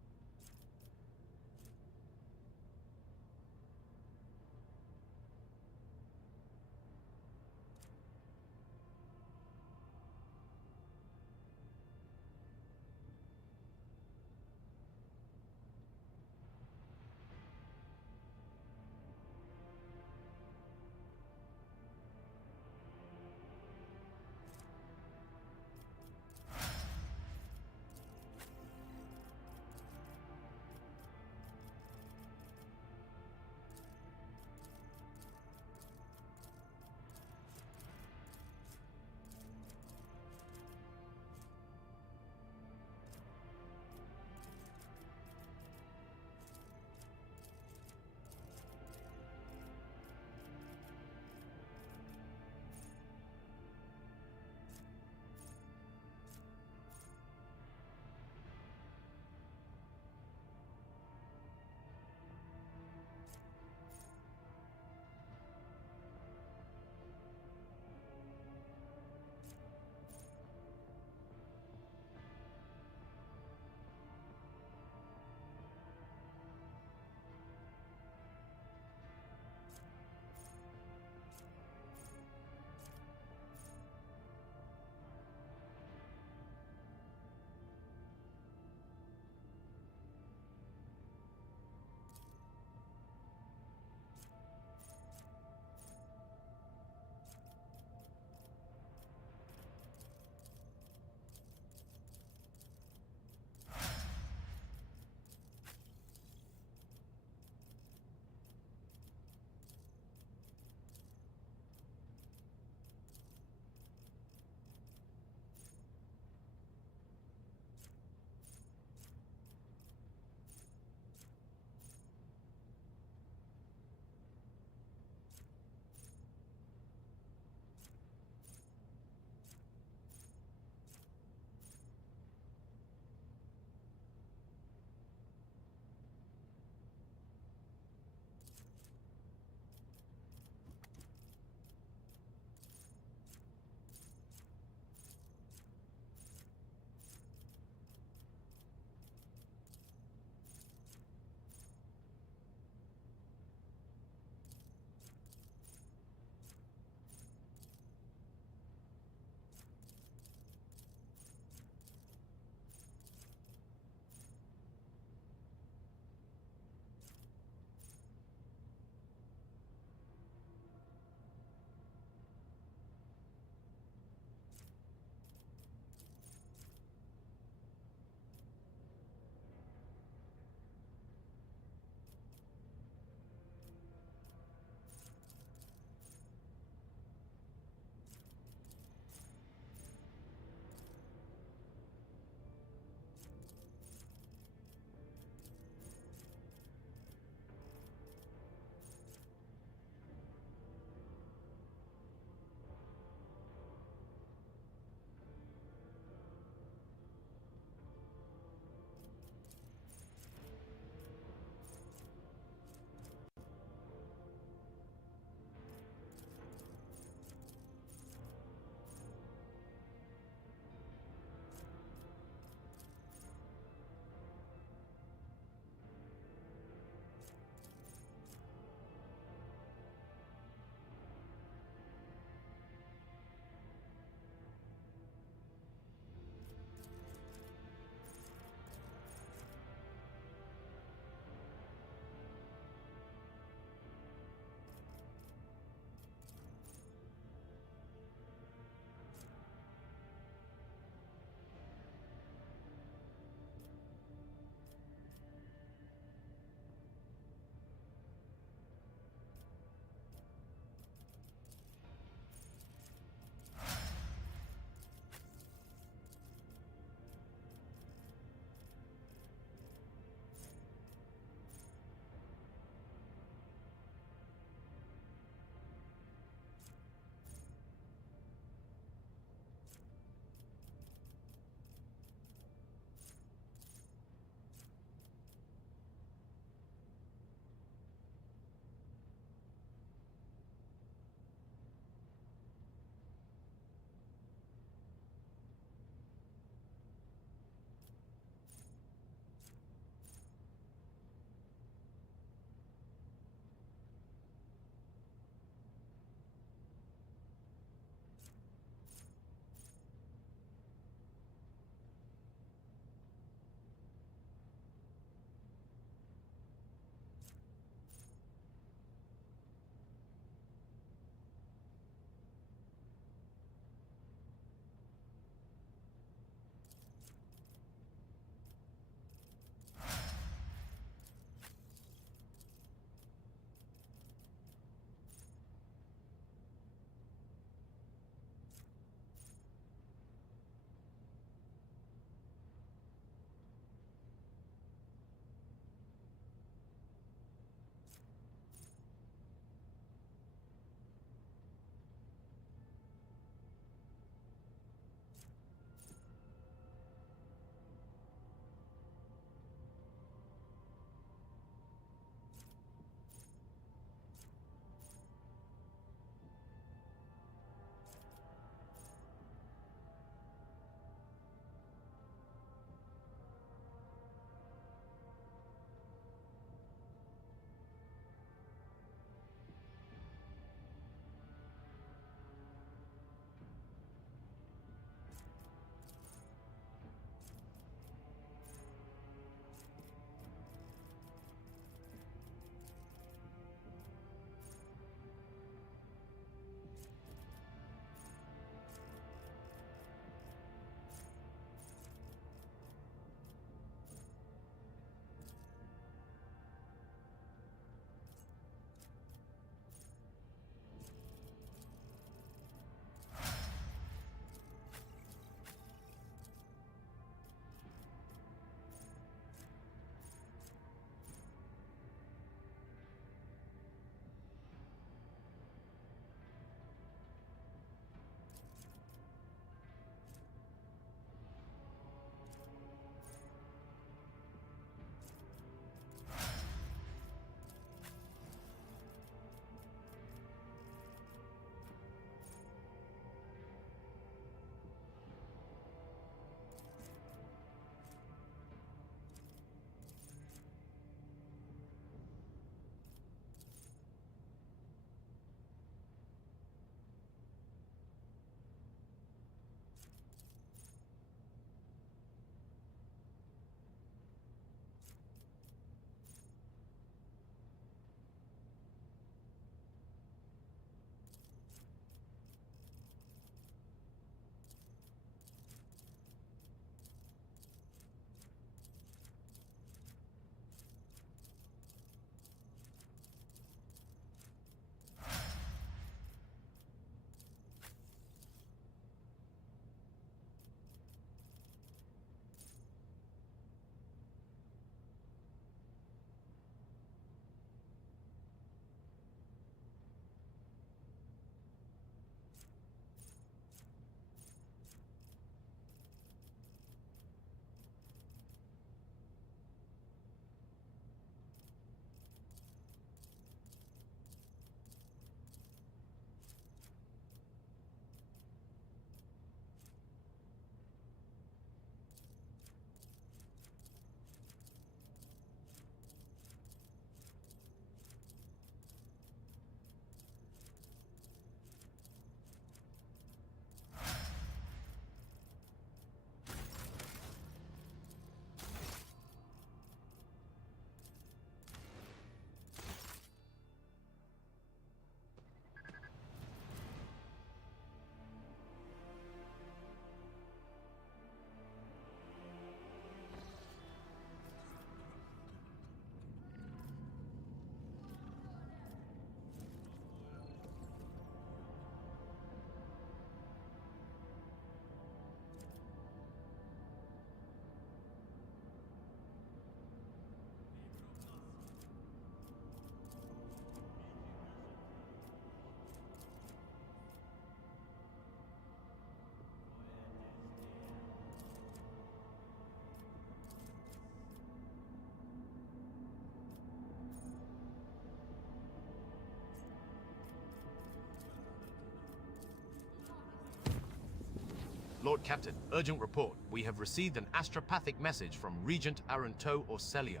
Lord Captain, urgent report. We have received an astropathic message from Regent Aranto Orselio.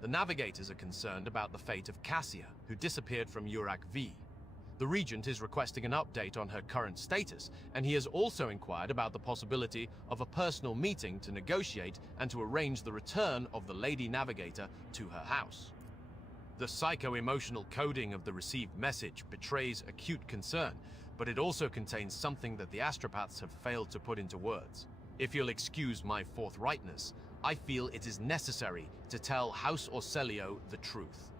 The navigators are concerned about the fate of Cassia, who disappeared from Urak V. The Regent is requesting an update on her current status, and he has also inquired about the possibility of a personal meeting to negotiate and to arrange the return of the Lady Navigator to her house. The psycho-emotional coding of the received message betrays acute concern, but it also contains something that the astropaths have failed to put into words. If you'll excuse my forthrightness, I feel it is necessary to tell House Orselio the truth.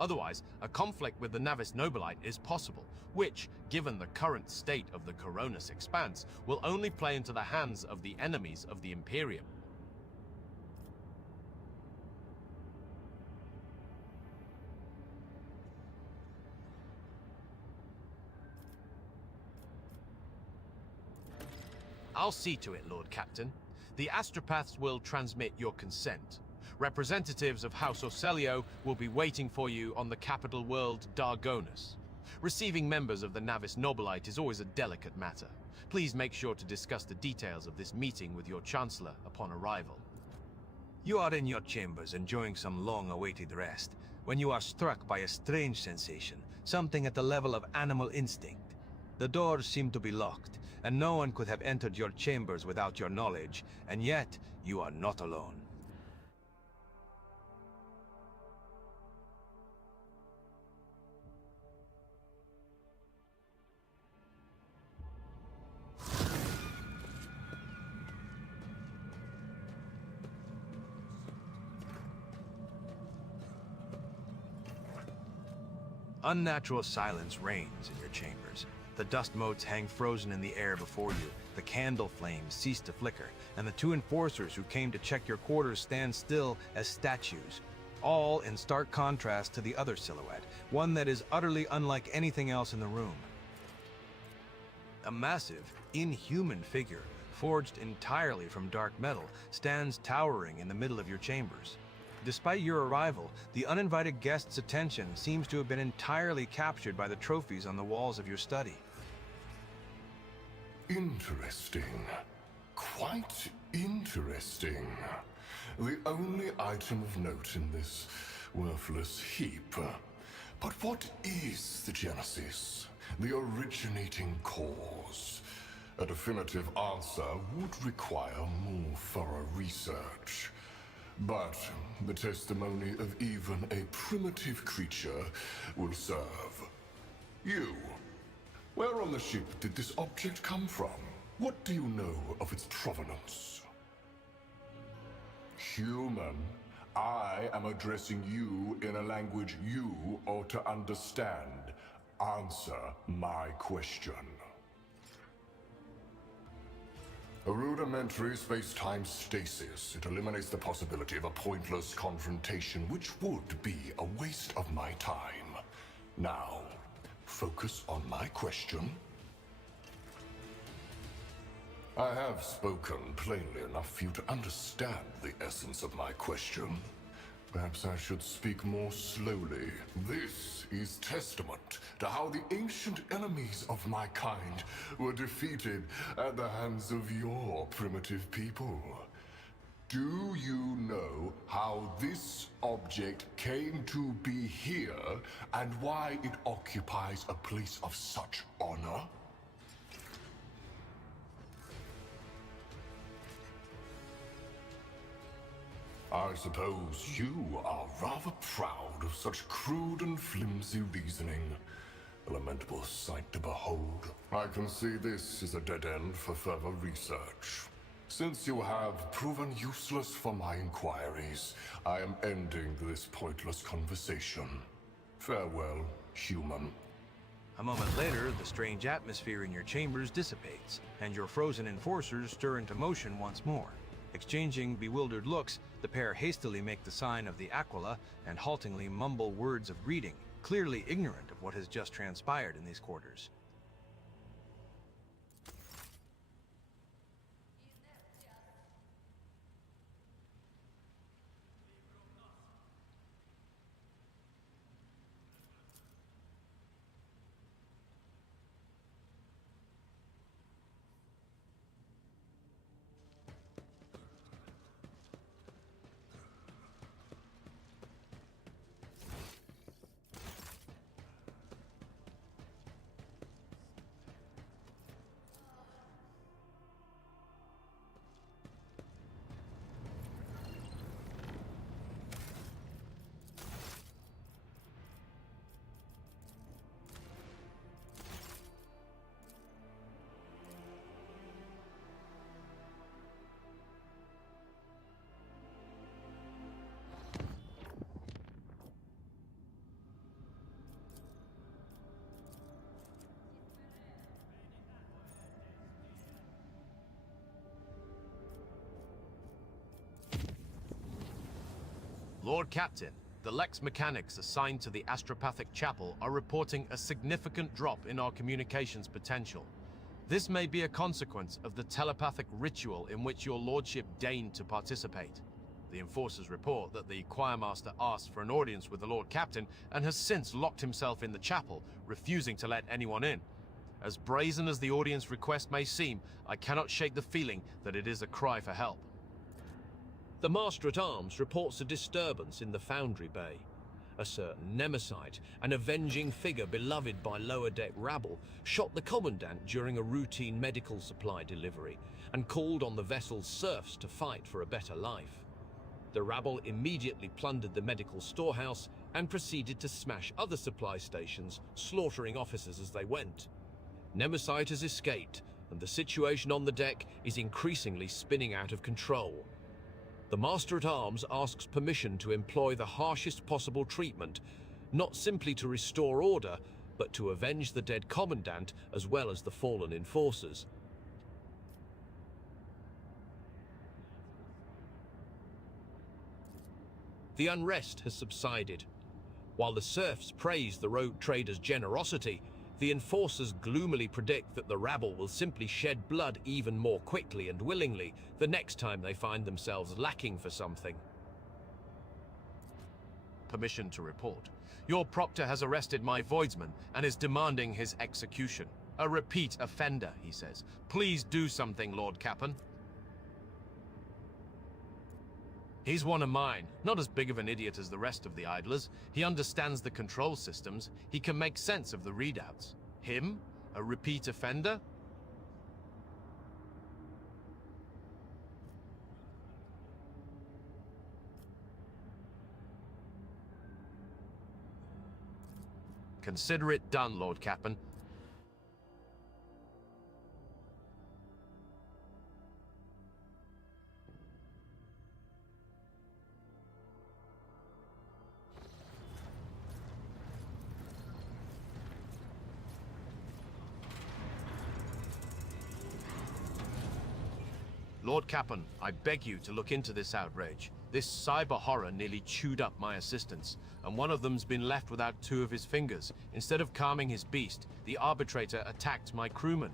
Otherwise, a conflict with the Navis Nobilite is possible, which, given the current state of the Coronis Expanse, will only play into the hands of the enemies of the Imperium. I'll see to it, Lord Captain. The astropaths will transmit your consent. Representatives of House Orselio will be waiting for you on the capital world Dargonus. Receiving members of the Navis Nobilite is always a delicate matter. Please make sure to discuss the details of this meeting with your Chancellor upon arrival. You are in your chambers enjoying some long-awaited rest, when you are struck by a strange sensation, something at the level of animal instinct. The doors seem to be locked, and no one could have entered your chambers without your knowledge, and yet you are not alone. Unnatural silence reigns in your chambers. The dust motes hang frozen in the air before you, the candle flames cease to flicker, and the two enforcers who came to check your quarters stand still as statues, all in stark contrast to the other silhouette, one that is utterly unlike anything else in the room. A massive, inhuman figure, forged entirely from dark metal, stands towering in the middle of your chambers. Despite your arrival, the uninvited guest's attention seems to have been entirely captured by the trophies on the walls of your study. Interesting. Quite interesting. The only item of note in this worthless heap. But what is the genesis? The originating cause? A definitive answer would require more thorough research. But the testimony of even a primitive creature will serve. You. Where on the ship did this object come from? What do you know of its provenance? Human. I am addressing you in a language you ought to understand. Answer my question. A rudimentary space-time stasis. It eliminates the possibility of a pointless confrontation, which would be a waste of my time. Now, focus on my question. I have spoken plainly enough for you to understand the essence of my question. Perhaps I should speak more slowly. This is testament to how the ancient enemies of my kind were defeated at the hands of your primitive people. Do you know how this object came to be here and why it occupies a place of such honor? I suppose you are rather proud of such crude and flimsy reasoning. A lamentable sight to behold. I can see this is a dead end for further research. Since you have proven useless for my inquiries, I am ending this pointless conversation. Farewell, human. A moment later, the strange atmosphere in your chambers dissipates, and your frozen enforcers stir into motion once more. Exchanging bewildered looks, the pair hastily make the sign of the Aquila and haltingly mumble words of greeting, clearly ignorant of what has just transpired in these quarters. Lord Captain, the Lex mechanics assigned to the Astropathic Chapel are reporting a significant drop in our communications potential. This may be a consequence of the telepathic ritual in which your lordship deigned to participate. The enforcers report that the choirmaster asked for an audience with the Lord Captain and has since locked himself in the chapel, refusing to let anyone in. As brazen as the audience request may seem, I cannot shake the feeling that it is a cry for help. The Master-at-Arms reports a disturbance in the Foundry Bay. A certain Nemesite, an avenging figure beloved by lower-deck rabble, shot the Commandant during a routine medical supply delivery and called on the vessel's serfs to fight for a better life. The rabble immediately plundered the medical storehouse and proceeded to smash other supply stations, slaughtering officers as they went. Nemesite has escaped, and the situation on the deck is increasingly spinning out of control. The Master-at-Arms asks permission to employ the harshest possible treatment, not simply to restore order, but to avenge the dead Commandant as well as the fallen enforcers. The unrest has subsided. While the serfs praise the rogue traders' generosity, the enforcers gloomily predict that the rabble will simply shed blood even more quickly and willingly the next time they find themselves lacking for something. Permission to report. Your proctor has arrested my voidsman and is demanding his execution. A repeat offender, he says. Please do something, Lord Captain. He's one of mine, not as big of an idiot as the rest of the idlers. He understands the control systems. He can make sense of the readouts. Him? A repeat offender? Consider it done, Lord Captain. Lord Captain, I beg you to look into this outrage. This cyber horror nearly chewed up my assistants, and one of them's been left without 2 of his fingers. Instead of calming his beast, the arbitrator attacked my crewman.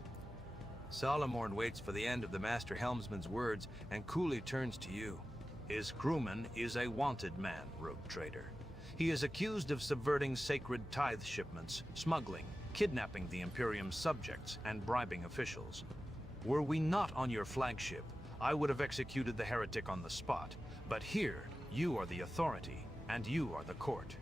Solomorn waits for the end of the Master Helmsman's words and coolly turns to you. His crewman is a wanted man, rogue trader. He is accused of subverting sacred tithe shipments, smuggling, kidnapping the Imperium's subjects, and bribing officials. Were we not on your flagship, I would have executed the heretic on the spot, but here, you are the authority, and you are the court.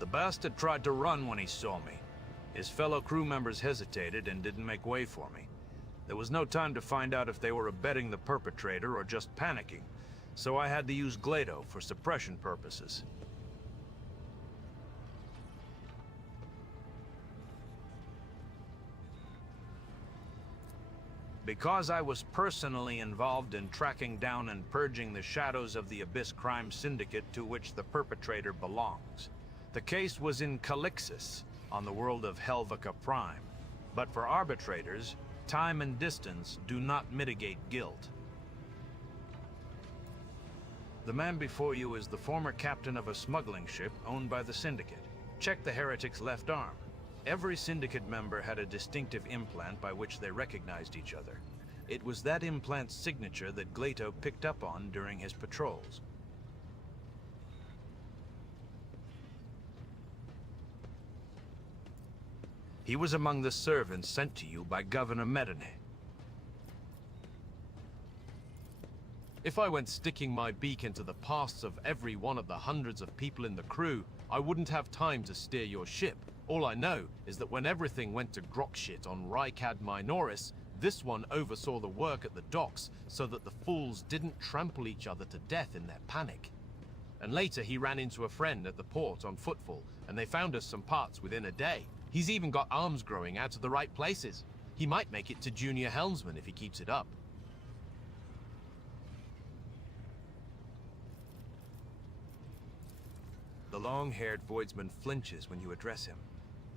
The bastard tried to run when he saw me. His fellow crew members hesitated and didn't make way for me. There was no time to find out if they were abetting the perpetrator or just panicking, so I had to use Glado for suppression purposes. Because I was personally involved in tracking down and purging the shadows of the Abyss crime syndicate to which the perpetrator belongs. The case was in Calixis, on the world of Helvetica Prime. But for arbitrators, time and distance do not mitigate guilt. The man before you is the former captain of a smuggling ship owned by the syndicate. Check the heretic's left arm. Every syndicate member had a distinctive implant by which they recognized each other. It was that implant's signature that Glato picked up on during his patrols. He was among the servants sent to you by Governor Medine. If I went sticking my beak into the pasts of every one of the hundreds of people in the crew, I wouldn't have time to steer your ship. All I know is that when everything went to grok shit on Rykad Minoris, this one oversaw the work at the docks so that the fools didn't trample each other to death in their panic. And later he ran into a friend at the port on footfall, and they found us some parts within a day. He's even got arms growing out of the right places. He might make it to junior helmsman if he keeps it up. The long-haired voidsman flinches when you address him.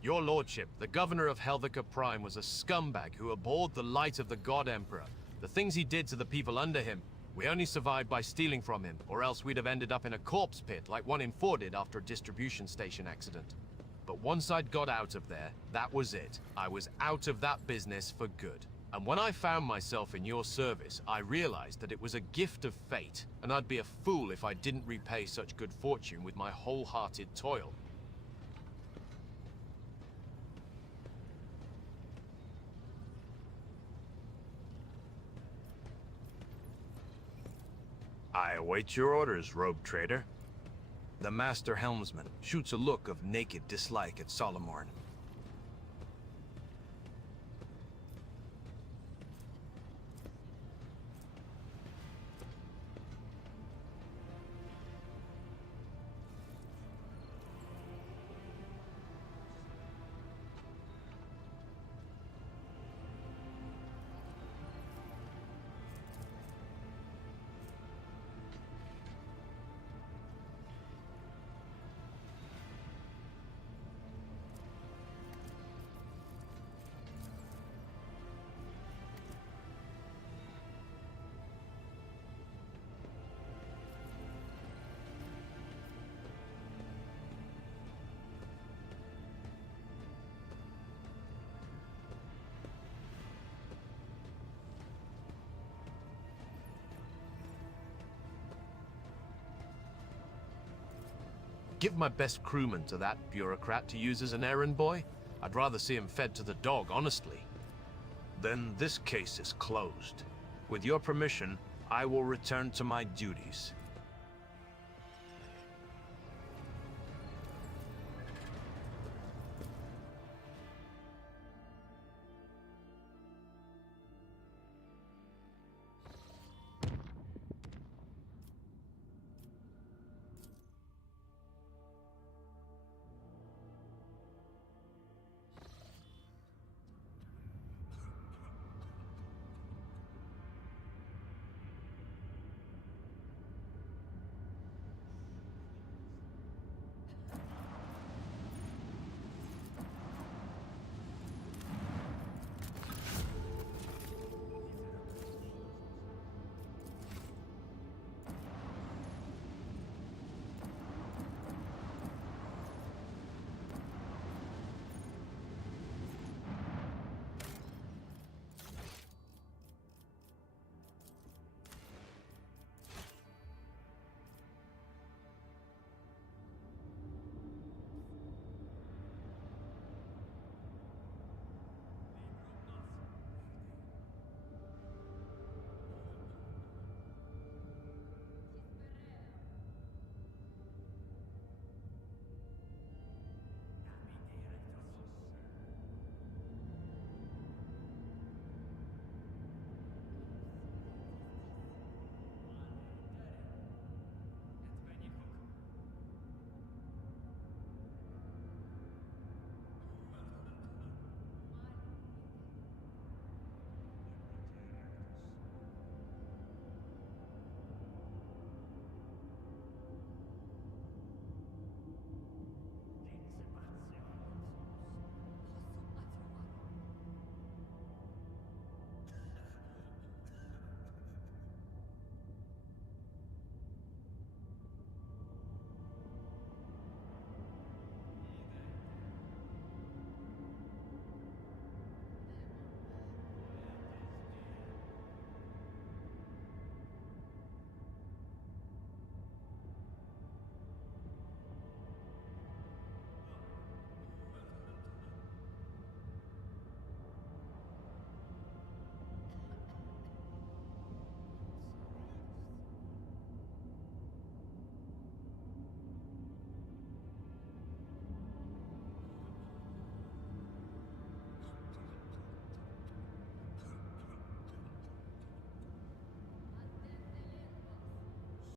Your lordship, the governor of Helvetica Prime was a scumbag who abhorred the light of the God Emperor. The things he did to the people under him, we only survived by stealing from him, or else we'd have ended up in a corpse pit like one in 4 did after a distribution station accident. But once I'd got out of there, that was it. I was out of that business for good. And when I found myself in your service, I realized that it was a gift of fate, and I'd be a fool if I didn't repay such good fortune with my wholehearted toil. I await your orders, robe trader. The master helmsman shoots a look of naked dislike at Solomorn. Give my best crewman to that bureaucrat to use as an errand boy? I'd rather see him fed to the dog, honestly. Then this case is closed. With your permission, I will return to my duties.